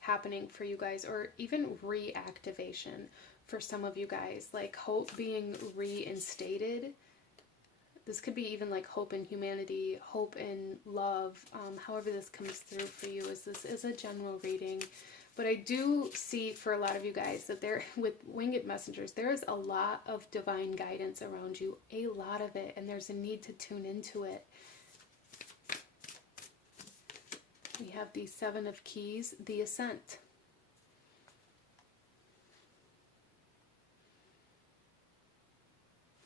happening for you guys, or even reactivation for some of you guys, like hope being reinstated. This could be even like hope in humanity, hope in love, however this comes through for you, as this is a general reading. But I do see for a lot of you guys that there, with winged messengers, there is a lot of divine guidance around you, a lot of it, and there's a need to tune into it. We have the Seven of Keys, the Ascent.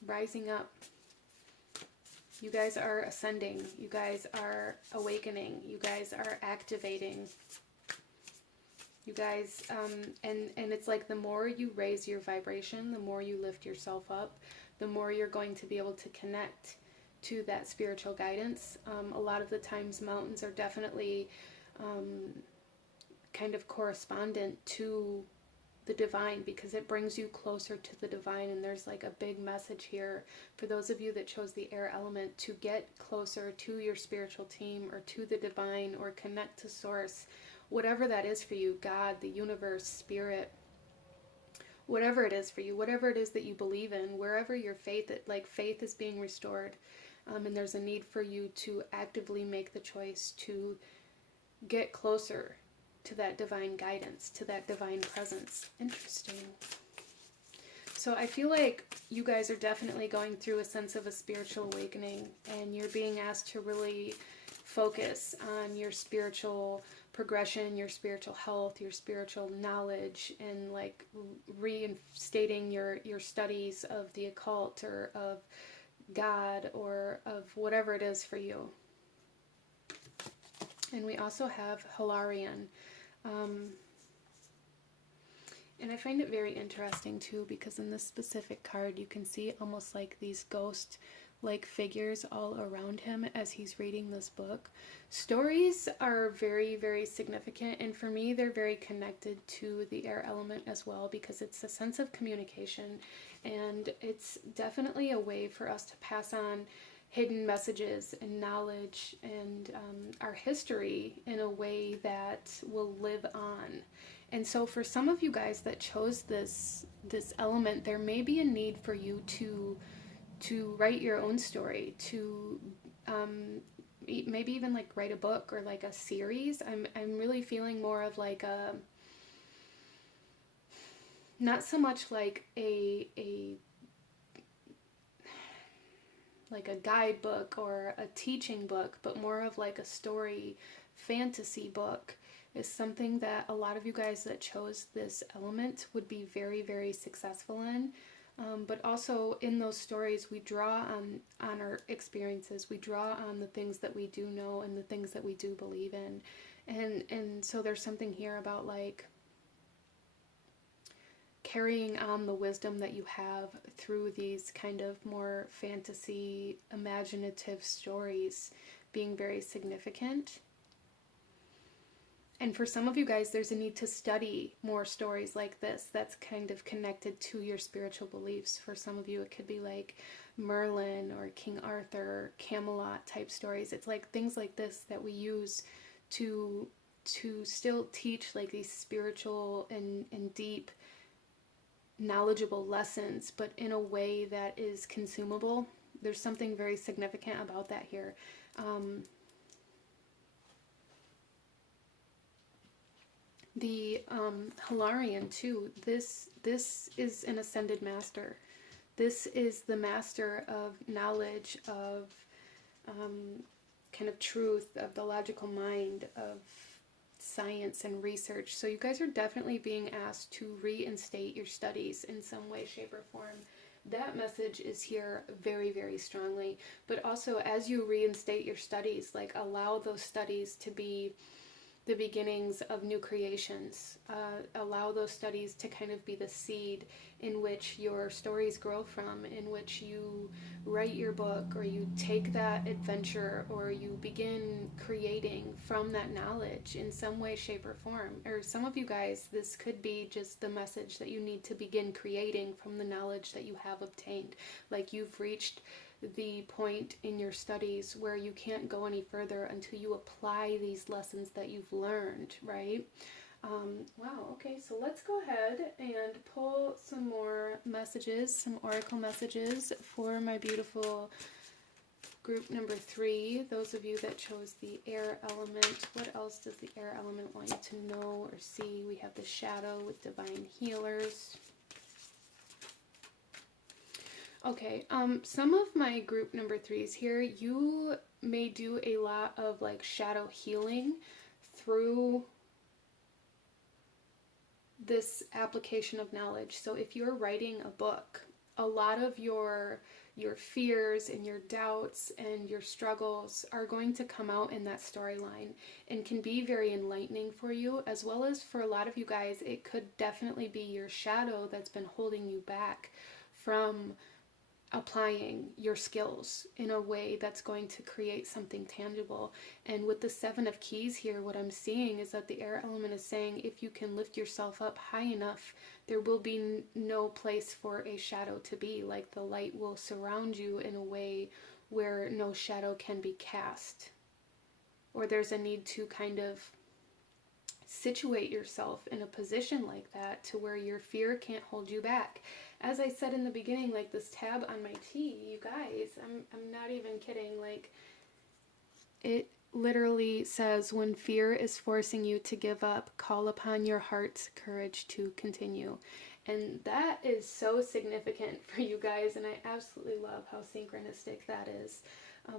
Rising up. You guys are ascending. You guys are awakening. You guys are activating. You guys, and it's like the more you raise your vibration, the more you lift yourself up, the more you're going to be able to connect to that spiritual guidance. A lot of the times mountains are definitely kind of correspondent to the divine, because it brings you closer to the divine. And there's like a big message here for those of you that chose the air element to get closer to your spiritual team, or to the divine, or connect to source, whatever that is for you, God, the universe, spirit, whatever it is for you, whatever it is that you believe in, wherever your faith, like faith is being restored. And there's a need for you to actively make the choice to get closer to that divine guidance, to that divine presence. Interesting. So I feel like you guys are definitely going through a sense of a spiritual awakening, and you're being asked to really focus on your spiritual progression, your spiritual health, your spiritual knowledge, and like reinstating your studies of the occult, or of God, or of whatever it is for you. And we also have Hilarion. And I find it very interesting too, because in this specific card you can see almost like these ghost like figures all around him as he's reading this book. Stories are very, very significant, and for me they're very connected to the air element as well, because it's a sense of communication, and it's definitely a way for us to pass on hidden messages and knowledge and our history in a way that will live on. And so for some of you guys that chose this element, there may be a need for you to write your own story, to maybe even like write a book, or like a series. I'm really feeling more of like a, not so much like a guidebook or a teaching book, but more of like a story fantasy book is something that a lot of you guys that chose this element would be very, very successful in. But also in those stories, we draw on our experiences. We draw on the things that we do know and the things that we do believe in. And so there's something here about like carrying on the wisdom that you have through these kind of more fantasy, imaginative stories being very significant. And for some of you guys, there's a need to study more stories like this that's kind of connected to your spiritual beliefs. For some of you, it could be like Merlin or King Arthur, Camelot type stories. It's like things like this that we use to still teach like these spiritual and deep, knowledgeable lessons, but in a way that is consumable. There's something very significant about that here. The Hilarion too, this is an ascended master. This is the master of knowledge, of kind of truth, of the logical mind, of science and research. So you guys are definitely being asked to reinstate your studies in some way, shape, or form. That message is here very, very strongly. But also, as you reinstate your studies, like allow those studies to be the beginnings of new creations. Allow those studies to kind of be the seed in which your stories grow from, in which you write your book, or you take that adventure, or you begin creating from that knowledge in some way, shape, or form. Or some of you guys, this could be just the message that you need to begin creating from the knowledge that you have obtained. Like you've reached the point in your studies where you can't go any further until you apply these lessons that you've learned, right? Wow, okay, so let's go ahead and pull some more messages, some oracle messages for my beautiful group number 3. Those of you that chose the air element, what else does the air element want you to know or see? We have the shadow with divine healers. Okay, some of my group number 3s here, you may do a lot of like shadow healing through this application of knowledge. So if you're writing a book, a lot of your fears and your doubts and your struggles are going to come out in that storyline and can be very enlightening for you, as well as for a lot of you guys, it could definitely be your shadow that's been holding you back from applying your skills in a way that's going to create something tangible. And with the 7 of Keys here, what I'm seeing is that the air element is saying if you can lift yourself up high enough, there will be no place for a shadow to be. Like the light will surround you in a way where no shadow can be cast. Or there's a need to kind of situate yourself in a position like that to where your fear can't hold you back. As I said in the beginning, like this tab on my tea, you guys, I'm not even kidding, like it literally says, when fear is forcing you to give up, call upon your heart's courage to continue. And that is so significant for you guys, and I absolutely love how synchronistic that is.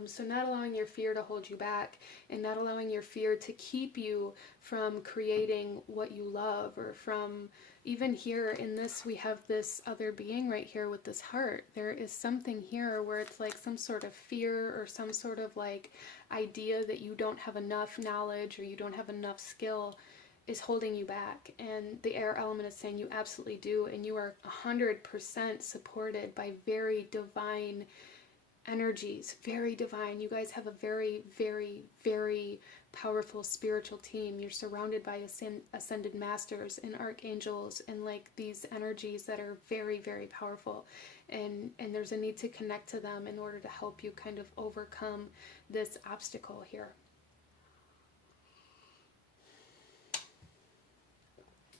So not allowing your fear to hold you back, and not allowing your fear to keep you from creating what you love, or from, even here in this, we have this other being right here with this heart. There is something here where it's like some sort of fear or some sort of like idea that you don't have enough knowledge or you don't have enough skill is holding you back. And the air element is saying you absolutely do, and you are 100% supported by very divine energies, very divine. You guys have a very, very, very powerful spiritual team. You're surrounded by ascended masters and archangels and like these energies that are very, very powerful. And there's a need to connect to them in order to help you kind of overcome this obstacle here.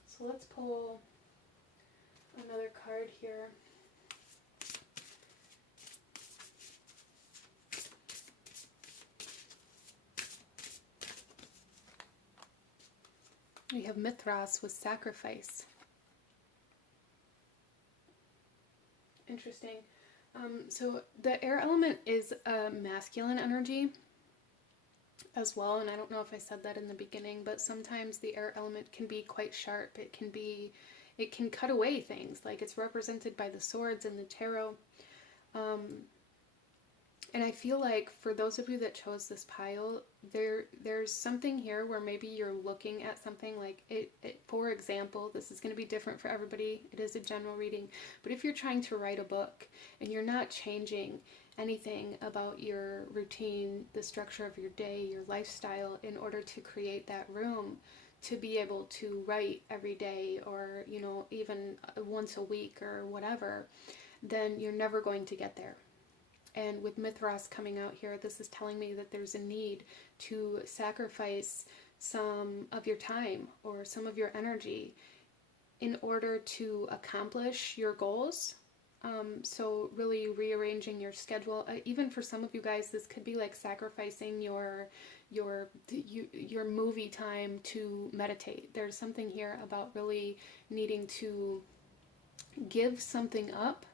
So let's pull another card here. We have Mithras with sacrifice. Interesting. So the air element is a masculine energy as well, and I don't know if I said that in the beginning, but sometimes the air element can be quite sharp. It can cut away things, like it's represented by the swords in the tarot. And I feel like for those of you that chose this pile, there's something here where maybe you're looking at something like for example, this is going to be different for everybody. It is a general reading. But if you're trying to write a book and you're not changing anything about your routine, the structure of your day, your lifestyle, in order to create that room to be able to write every day, or, you know, even once a week or whatever, then you're never going to get there. And with Mithras coming out here, this is telling me that there's a need to sacrifice some of your time or some of your energy in order to accomplish your goals. So really rearranging your schedule. Even for some of you guys, this could be like sacrificing your movie time to meditate. There's something here about really needing to give something up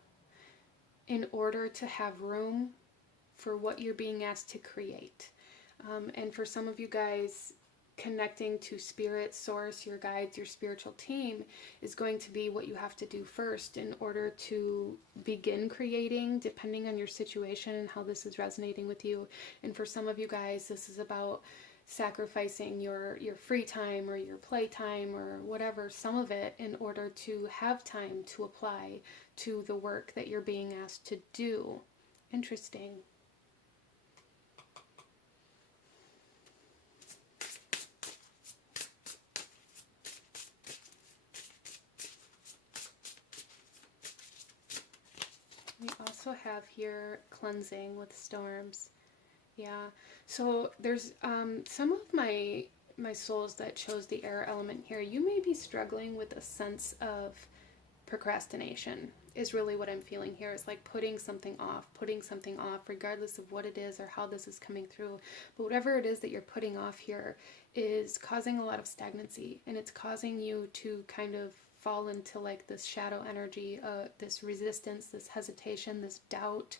in order to have room for what you're being asked to create. And for some of you guys, connecting to spirit, source, your guides, your spiritual team is going to be what you have to do first in order to begin creating, depending on your situation and how this is resonating with you. And for some of you guys, this is about sacrificing your free time or your play time or whatever, some of it, in order to have time to apply to the work that you're being asked to do. Interesting. We also have here cleansing with storms. Yeah, so there's some of my my souls that chose the air element here, you may be struggling with a sense of procrastination is really what I'm feeling here. Is like putting something off, regardless of what it is or how this is coming through. But whatever it is that you're putting off here is causing a lot of stagnancy, and it's causing you to kind of fall into like this shadow energy, this resistance, this hesitation, this doubt,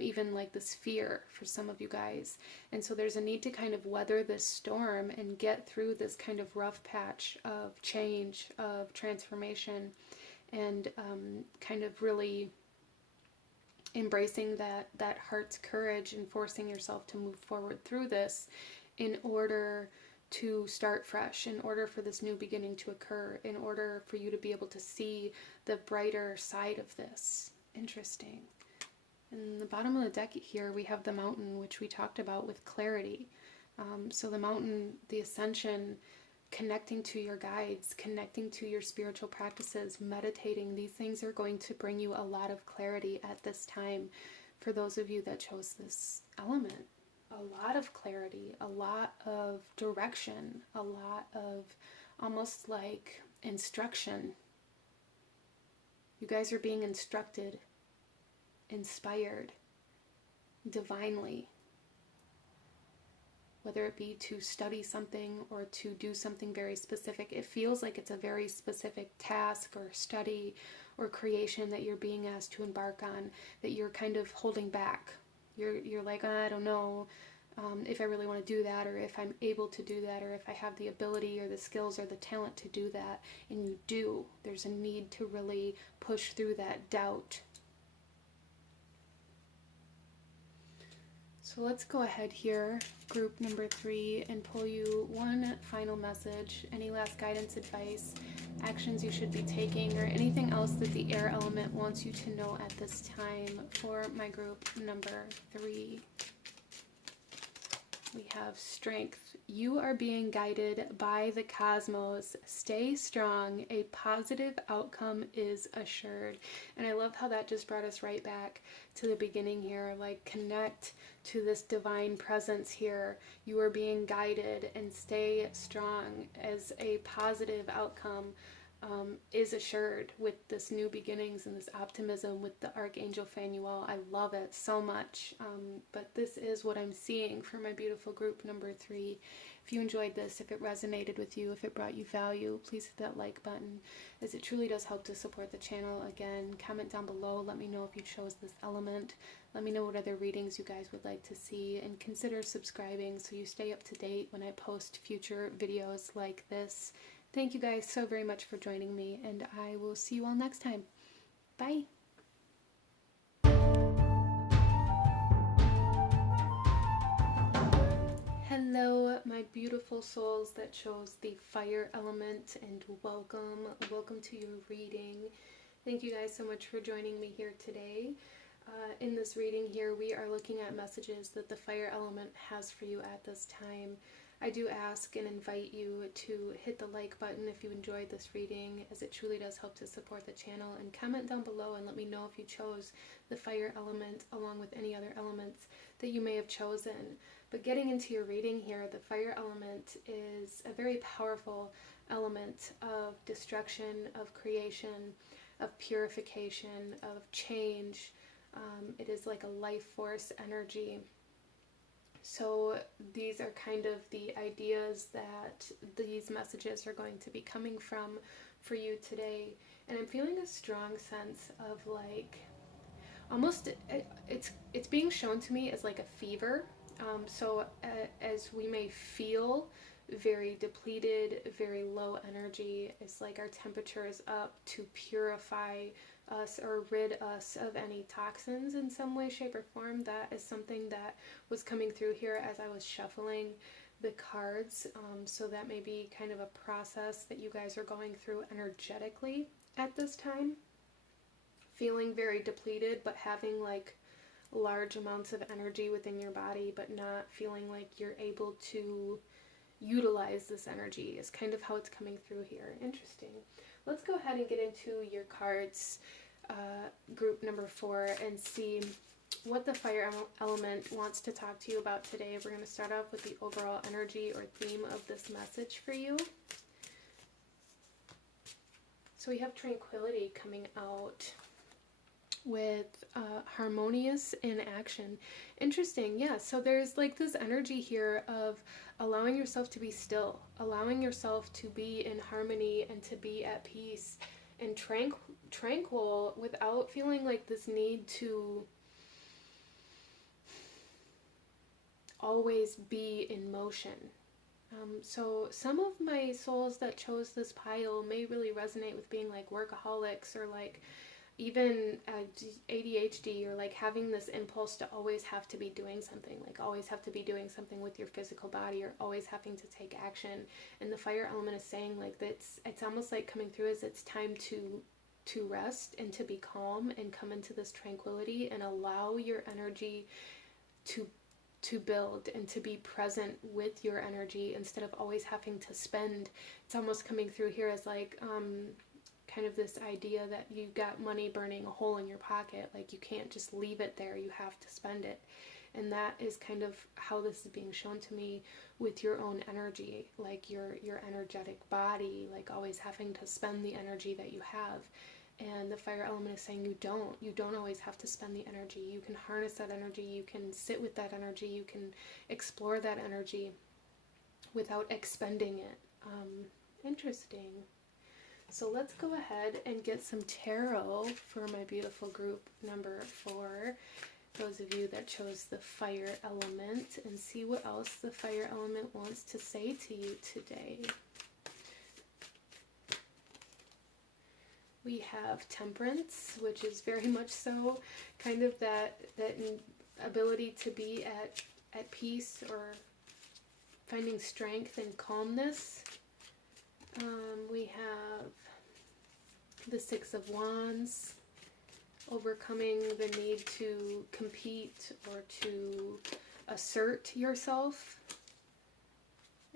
even like this fear for some of you guys. And so there's a need to kind of weather this storm and get through this kind of rough patch of change, of transformation, and kind of really embracing that heart's courage and forcing yourself to move forward through this in order to start fresh, in order for this new beginning to occur, in order for you to be able to see the brighter side of this. Interesting. In the bottom of the deck here, we have the mountain, which we talked about with clarity. So the mountain, the ascension, connecting to your guides, connecting to your spiritual practices, meditating, these things are going to bring you a lot of clarity at this time for those of you that chose this element. A lot of clarity, a lot of direction, a lot of almost like instruction. You guys are being instructed, inspired divinely, whether it be to study something or to do something very specific. It feels like it's a very specific task or study or creation that you're being asked to embark on, that you're kind of holding back. You're like, I don't know if I really want to do that, or if I'm able to do that, or if I have the ability or the skills or the talent to do that. And you do. There's a need to really push through that doubt. So let's go ahead here, group number 3, and pull you one final message, any last guidance, advice, actions you should be taking, or anything else that the air element wants you to know at this time for my group number 3. We have strength. You are being guided by the cosmos. Stay strong. A positive outcome is assured. And I love how that just brought us right back to the beginning here. Like, connect to this divine presence here. You are being guided, and stay strong, as a positive outcome is assured with this new beginnings and this optimism with the Archangel Phanuel. I love it so much. But this is what I'm seeing for my beautiful group number 3. If you enjoyed this, if it resonated with you, if it brought you value, please hit that like button, as it truly does help to support the channel. Again, comment down below. Let me know if you chose this element. Let me know what other readings you guys would like to see, and consider subscribing so you stay up to date when I post future videos like this. Thank you guys so very much for joining me, and I will see you all next time. Bye! Hello, my beautiful souls that chose the fire element, and welcome to your reading. Thank you guys so much for joining me here today. In this reading here, we are looking at messages that the fire element has for you at this time. I do ask and invite you to hit the like button if you enjoyed this reading, as it truly does help to support the channel, and comment down below and let me know if you chose the fire element along with any other elements that you may have chosen. But getting into your reading here, the fire element is a very powerful element of destruction, of creation, of purification, of change. It is like a life force energy. So these are kind of the ideas that these messages are going to be coming from for you today. And I'm feeling a strong sense of like, almost, it's being shown to me as like a fever. As we may feel very depleted, very low energy, it's like our temperature is up to purify us or rid us of any toxins in some way, shape, or form. That is something that was coming through here as I was shuffling the cards. So that may be kind of a process that you guys are going through energetically at this time. Feeling very depleted, but having like large amounts of energy within your body, but not feeling like you're able to utilize this energy is kind of how it's coming through here. Interesting. Let's go ahead and get into your cards, group number 4, and see what the fire element wants to talk to you about today. We're going to start off with the overall energy or theme of this message for you. So we have tranquility coming out with harmonious in action. Interesting, yeah. So there's like this energy here of allowing yourself to be still, allowing yourself to be in harmony and to be at peace and tranquil without feeling like this need to always be in motion. So some of my souls that chose this pile may really resonate with being like workaholics, or like even ADHD, or like having this impulse to always have to be doing something, like always have to be doing something with your physical body, or always having to take action. And the fire element is saying like it's almost like coming through as it's time to rest and to be calm and come into this tranquility and allow your energy to build and to be present with your energy instead of always having to spend. It's almost coming through here as like kind of this idea that you got money burning a hole in your pocket, like you can't just leave it there, you have to spend it. And that is kind of how this is being shown to me with your own energy, like your energetic body, like always having to spend the energy that you have. And the fire element is saying you don't always have to spend the energy. You can harness that energy, you can sit with that energy, you can explore that energy without expending it. Interesting. So let's go ahead and get some tarot for my beautiful group number 4, those of you that chose the fire element, and see what else the fire element wants to say to you today. We have Temperance, which is very much so kind of that ability to be at peace, or finding strength and calmness. We have the Six of Wands, overcoming the need to compete or to assert yourself.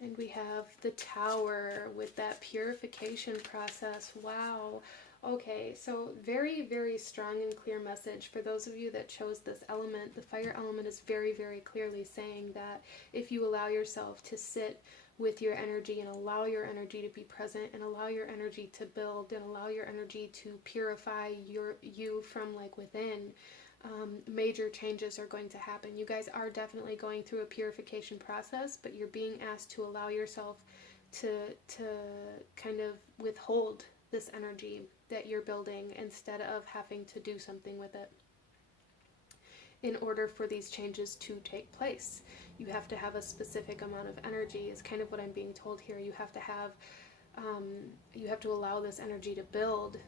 And we have the Tower with that purification process. Wow. Okay, so very, very strong and clear message for those of you that chose this element. The fire element is very, very clearly saying that if you allow yourself to sit with your energy and allow your energy to be present and allow your energy to build and allow your energy to purify you from like within, major changes are going to happen. You guys are definitely going through a purification process, but you're being asked to allow yourself to kind of withhold this energy that you're building instead of having to do something with it. In order for these changes to take place, you have to have a specific amount of energy, is kind of what I'm being told here. You have to have, you have to allow this energy to build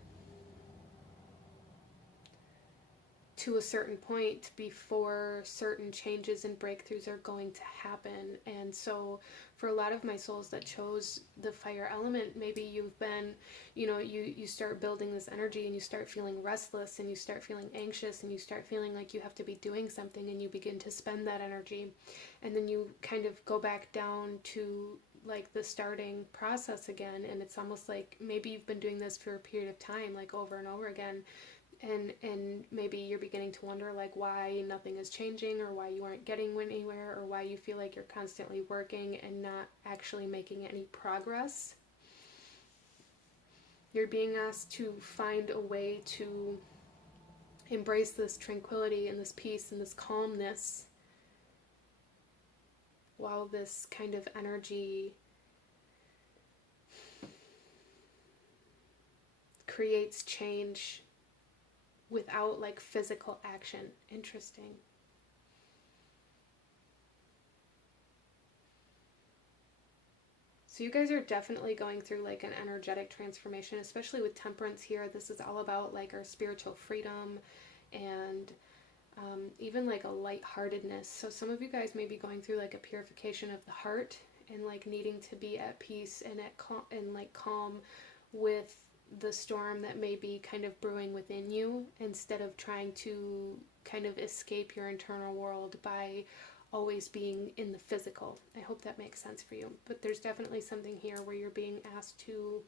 to a certain point before certain changes and breakthroughs are going to happen. And so for a lot of my souls that chose the fire element, maybe you've been, you start building this energy and you start feeling restless and you start feeling anxious and you start feeling like you have to be doing something, and you begin to spend that energy, and then you kind of go back down to like the starting process again. And it's almost like maybe you've been doing this for a period of time, like over and over again. And maybe you're beginning to wonder like why nothing is changing, or why you aren't getting anywhere, or why you feel like you're constantly working and not actually making any progress. You're being asked to find a way to embrace this tranquility and this peace and this calmness while this kind of energy creates change without like physical action. Interesting. So you guys are definitely going through like an energetic transformation, especially with Temperance here. This is all about like our spiritual freedom and even like a lightheartedness. So some of you guys may be going through like a purification of the heart and like needing to be at peace and like calm with the storm that may be kind of brewing within you, instead of trying to kind of escape your internal world by always being in the physical. I hope that makes sense for you. But there's definitely something here where you're being asked to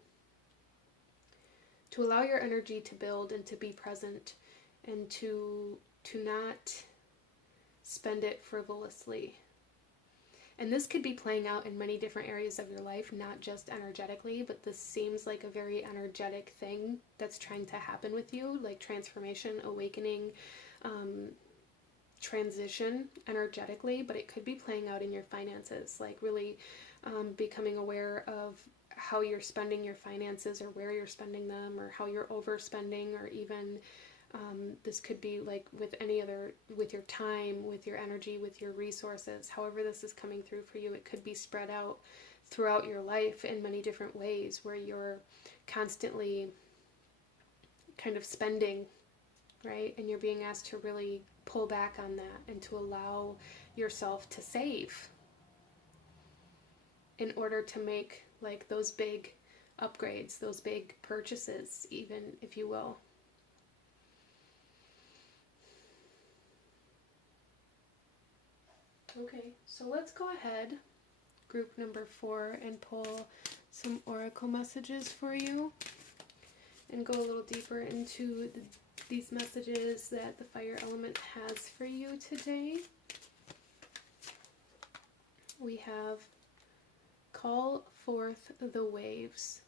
allow your energy to build and to be present, and to not spend it frivolously. And this could be playing out in many different areas of your life, not just energetically, but this seems like a very energetic thing that's trying to happen with you, like transformation, awakening, transition energetically, but it could be playing out in your finances, like really becoming aware of how you're spending your finances or where you're spending them or how you're overspending, or even this could be like with any other, with your time, with your energy, with your resources, however this is coming through for you. It could be spread out throughout your life in many different ways where you're constantly kind of spending, right? And you're being asked to really pull back on that and to allow yourself to save in order to make like those big upgrades, those big purchases, even, if you will. Okay, so let's go ahead, group number 4, and pull some oracle messages for you and go a little deeper into these messages that the fire element has for you today. We have call forth the waves.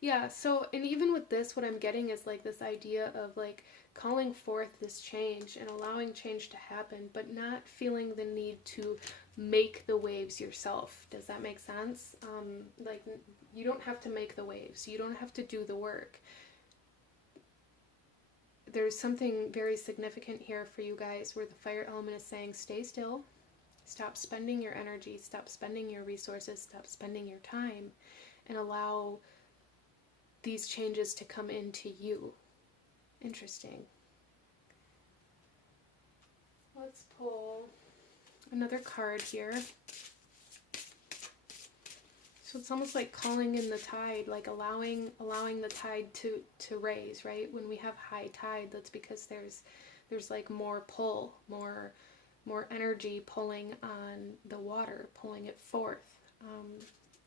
Yeah, so, and even with this, what I'm getting is like this idea of like calling forth this change and allowing change to happen, but not feeling the need to make the waves yourself. Does that make sense? Like, you don't have to make the waves. You don't have to do the work. There's something very significant here for you guys where the fire element is saying, stay still, stop spending your energy, stop spending your resources, stop spending your time, and allow these changes to come into you. Interesting. Let's pull another card here. So it's almost like calling in the tide, like allowing the tide to raise, right? When we have high tide, that's because there's like more pull, more energy pulling on the water, pulling it forth.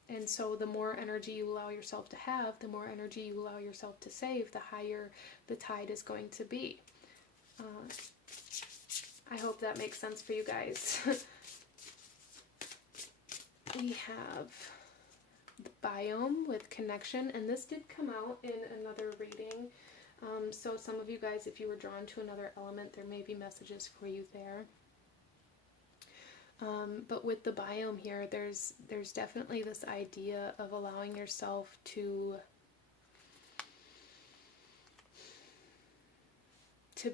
And so the more energy you allow yourself to have, the more energy you allow yourself to save, the higher the tide is going to be. I hope that makes sense for you guys. We have the biome with connection, and this did come out in another reading. So some of you guys, if you were drawn to another element, there may be messages for you there. But with the biome here, there's definitely this idea of allowing yourself to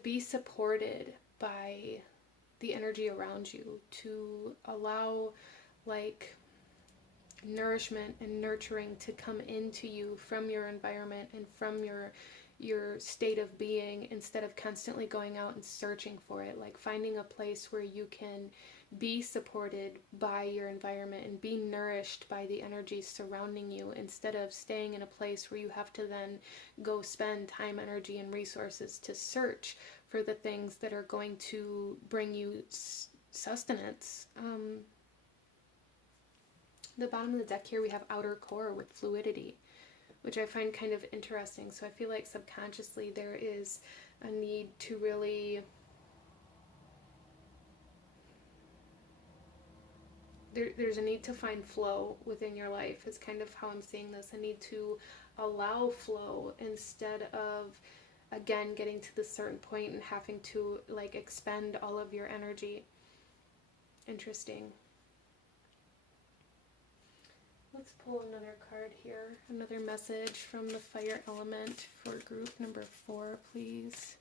be supported by the energy around you, to allow like nourishment and nurturing to come into you from your environment and from your state of being, instead of constantly going out and searching for it, like finding a place where you can be supported by your environment and be nourished by the energy surrounding you, instead of staying in a place where you have to then go spend time, energy, and resources to search for the things that are going to bring you sustenance. The bottom of the deck here, we have outer core with fluidity, which I find kind of interesting. So I feel like subconsciously there is a need to really, there's a need to find flow within your life, is kind of how I'm seeing this. A need to allow flow instead of, again, getting to this certain point and having to like expend all of your energy. Interesting. Let's pull another card here. Another message from the fire element for group number 4, please.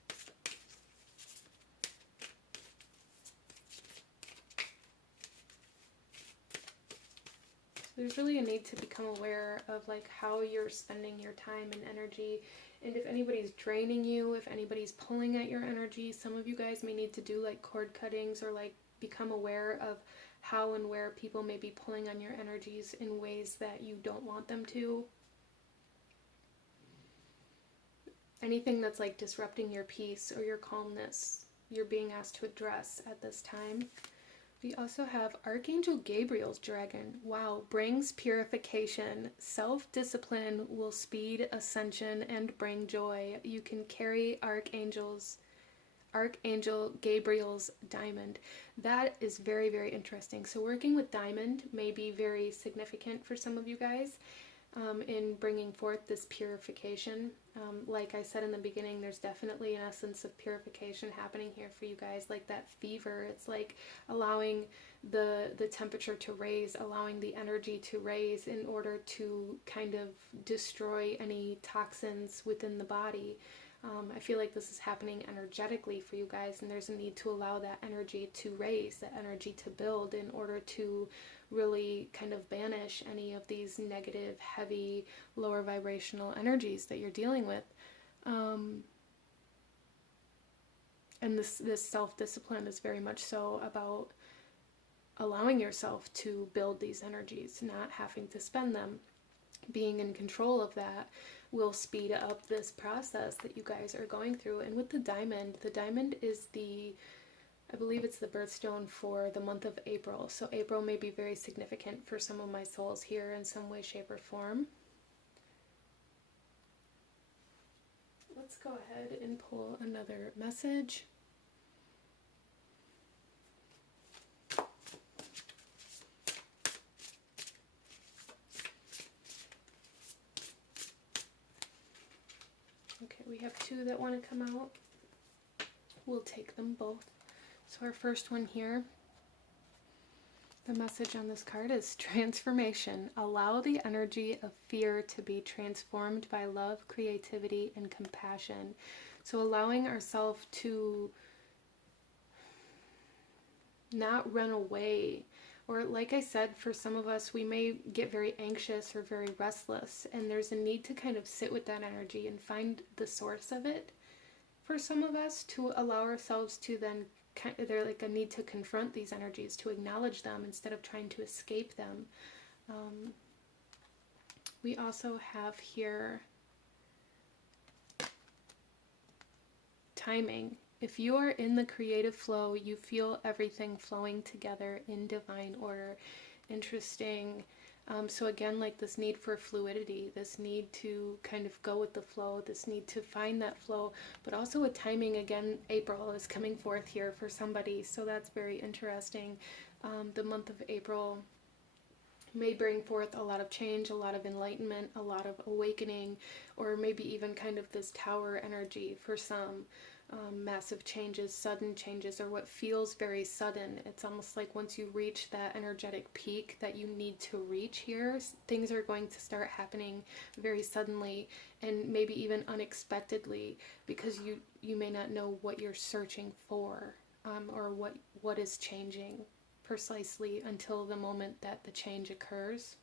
So there's really a need to become aware of like how you're spending your time and energy, and if anybody's draining you, if anybody's pulling at your energy. Some of you guys may need to do like cord cuttings, or like become aware of how and where people may be pulling on your energies in ways that you don't want them to. Anything that's like disrupting your peace or your calmness, you're being asked to address at this time. We also have Archangel Gabriel's dragon. Wow, brings purification. Self-discipline will speed ascension and bring joy. You can carry Archangels Archangel Gabriel's diamond. That is very, very interesting. So working with diamond may be very significant for some of you guys in bringing forth this purification. Like I said in the beginning, there's definitely an essence of purification happening here for you guys, like that fever. It's like allowing the temperature to raise, allowing the energy to raise in order to kind of destroy any toxins within the body. I feel like this is happening energetically for you guys, and there's a need to allow that energy to raise, that energy to build in order to really kind of banish any of these negative, heavy, lower vibrational energies that you're dealing with. And this self-discipline is very much so about allowing yourself to build these energies, not having to spend them. Being in control of that will speed up this process that you guys are going through. And with the diamond is I believe it's the birthstone for the month of April. So April may be very significant for some of my souls here in some way, shape, or form. Let's go ahead and pull another message. Okay, we have two that want to come out. We'll take them both. So our first one here, the message on this card is transformation. Allow the energy of fear to be transformed by love, creativity, and compassion. So allowing ourselves to not run away. Or like I said, for some of us, we may get very anxious or very restless, and there's a need to kind of sit with that energy and find the source of it. For some of us, to allow ourselves to then, they're like a need to confront these energies, to acknowledge them instead of trying to escape them. We also have here timing. If you are in the creative flow, you feel everything flowing together in divine order. Interesting. So again, like this need for fluidity, this need to kind of go with the flow, this need to find that flow, but also with timing. Again, April is coming forth here for somebody, so that's very interesting. The month of April may bring forth a lot of change, a lot of enlightenment, a lot of awakening, or maybe even kind of this tower energy for some. Massive changes, sudden changes, or what feels very sudden. It's almost like once you reach that energetic peak that you need to reach here, things are going to start happening very suddenly and maybe even unexpectedly, because you may not know what you're searching for, or what is changing precisely until the moment that the change occurs.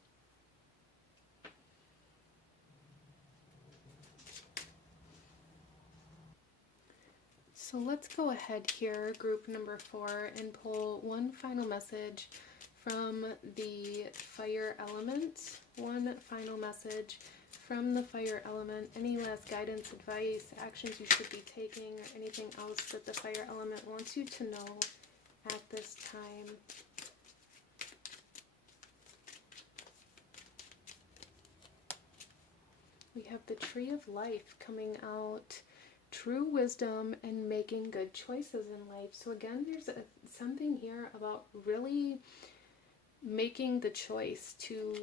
So let's go ahead here, group number 4, and pull one final message from the fire element. One final message from the fire element. Any last guidance, advice, actions you should be taking, or anything else that the fire element wants you to know at this time. We have the Tree of Life coming out. True wisdom and making good choices in life. So again, there's something here about really making the choice to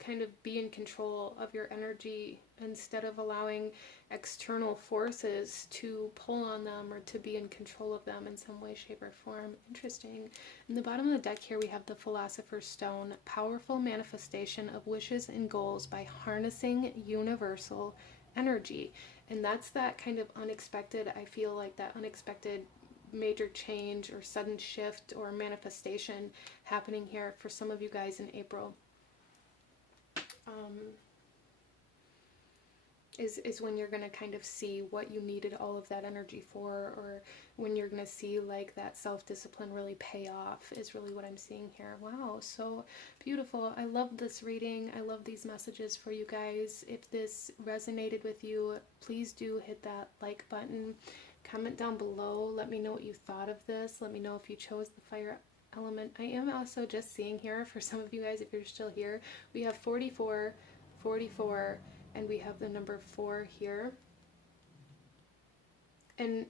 kind of be in control of your energy instead of allowing external forces to pull on them or to be in control of them in some way, shape, or form. Interesting. In the bottom of the deck here we have the Philosopher's Stone, powerful manifestation of wishes and goals by harnessing universal energy. And that's that kind of unexpected, I feel like that unexpected major change or sudden shift or manifestation happening here for some of you guys in April. Is when you're going to kind of see what you needed all of that energy for, or when you're going to see like that self-discipline really pay off, is really what I'm seeing here. Wow, so beautiful. I love this reading. I love these messages for you guys. If this resonated with you, please do hit that like button. Comment down below. Let me know what you thought of this. Let me know if you chose the fire element. I am also just seeing here, for some of you guys, if you're still here, we have 44, 44, and we have the number 4 here. and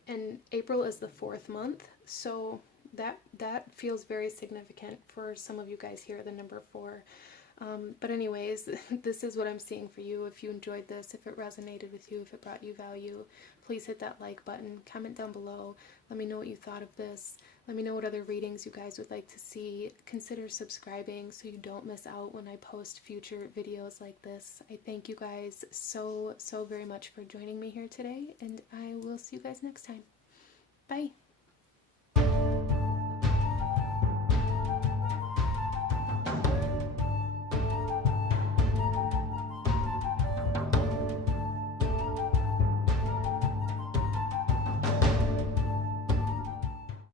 April is the 4th month, so that feels very significant for some of you guys here, the number 4. But anyways, this is what I'm seeing for you. If you enjoyed this, if it resonated with you, if it brought you value, please hit that like button, comment down below, let me know what you thought of this, let me know what other readings you guys would like to see. Consider subscribing so you don't miss out when I post future videos like this. I thank you guys so very much for joining me here today, and I will see you guys next time. Bye!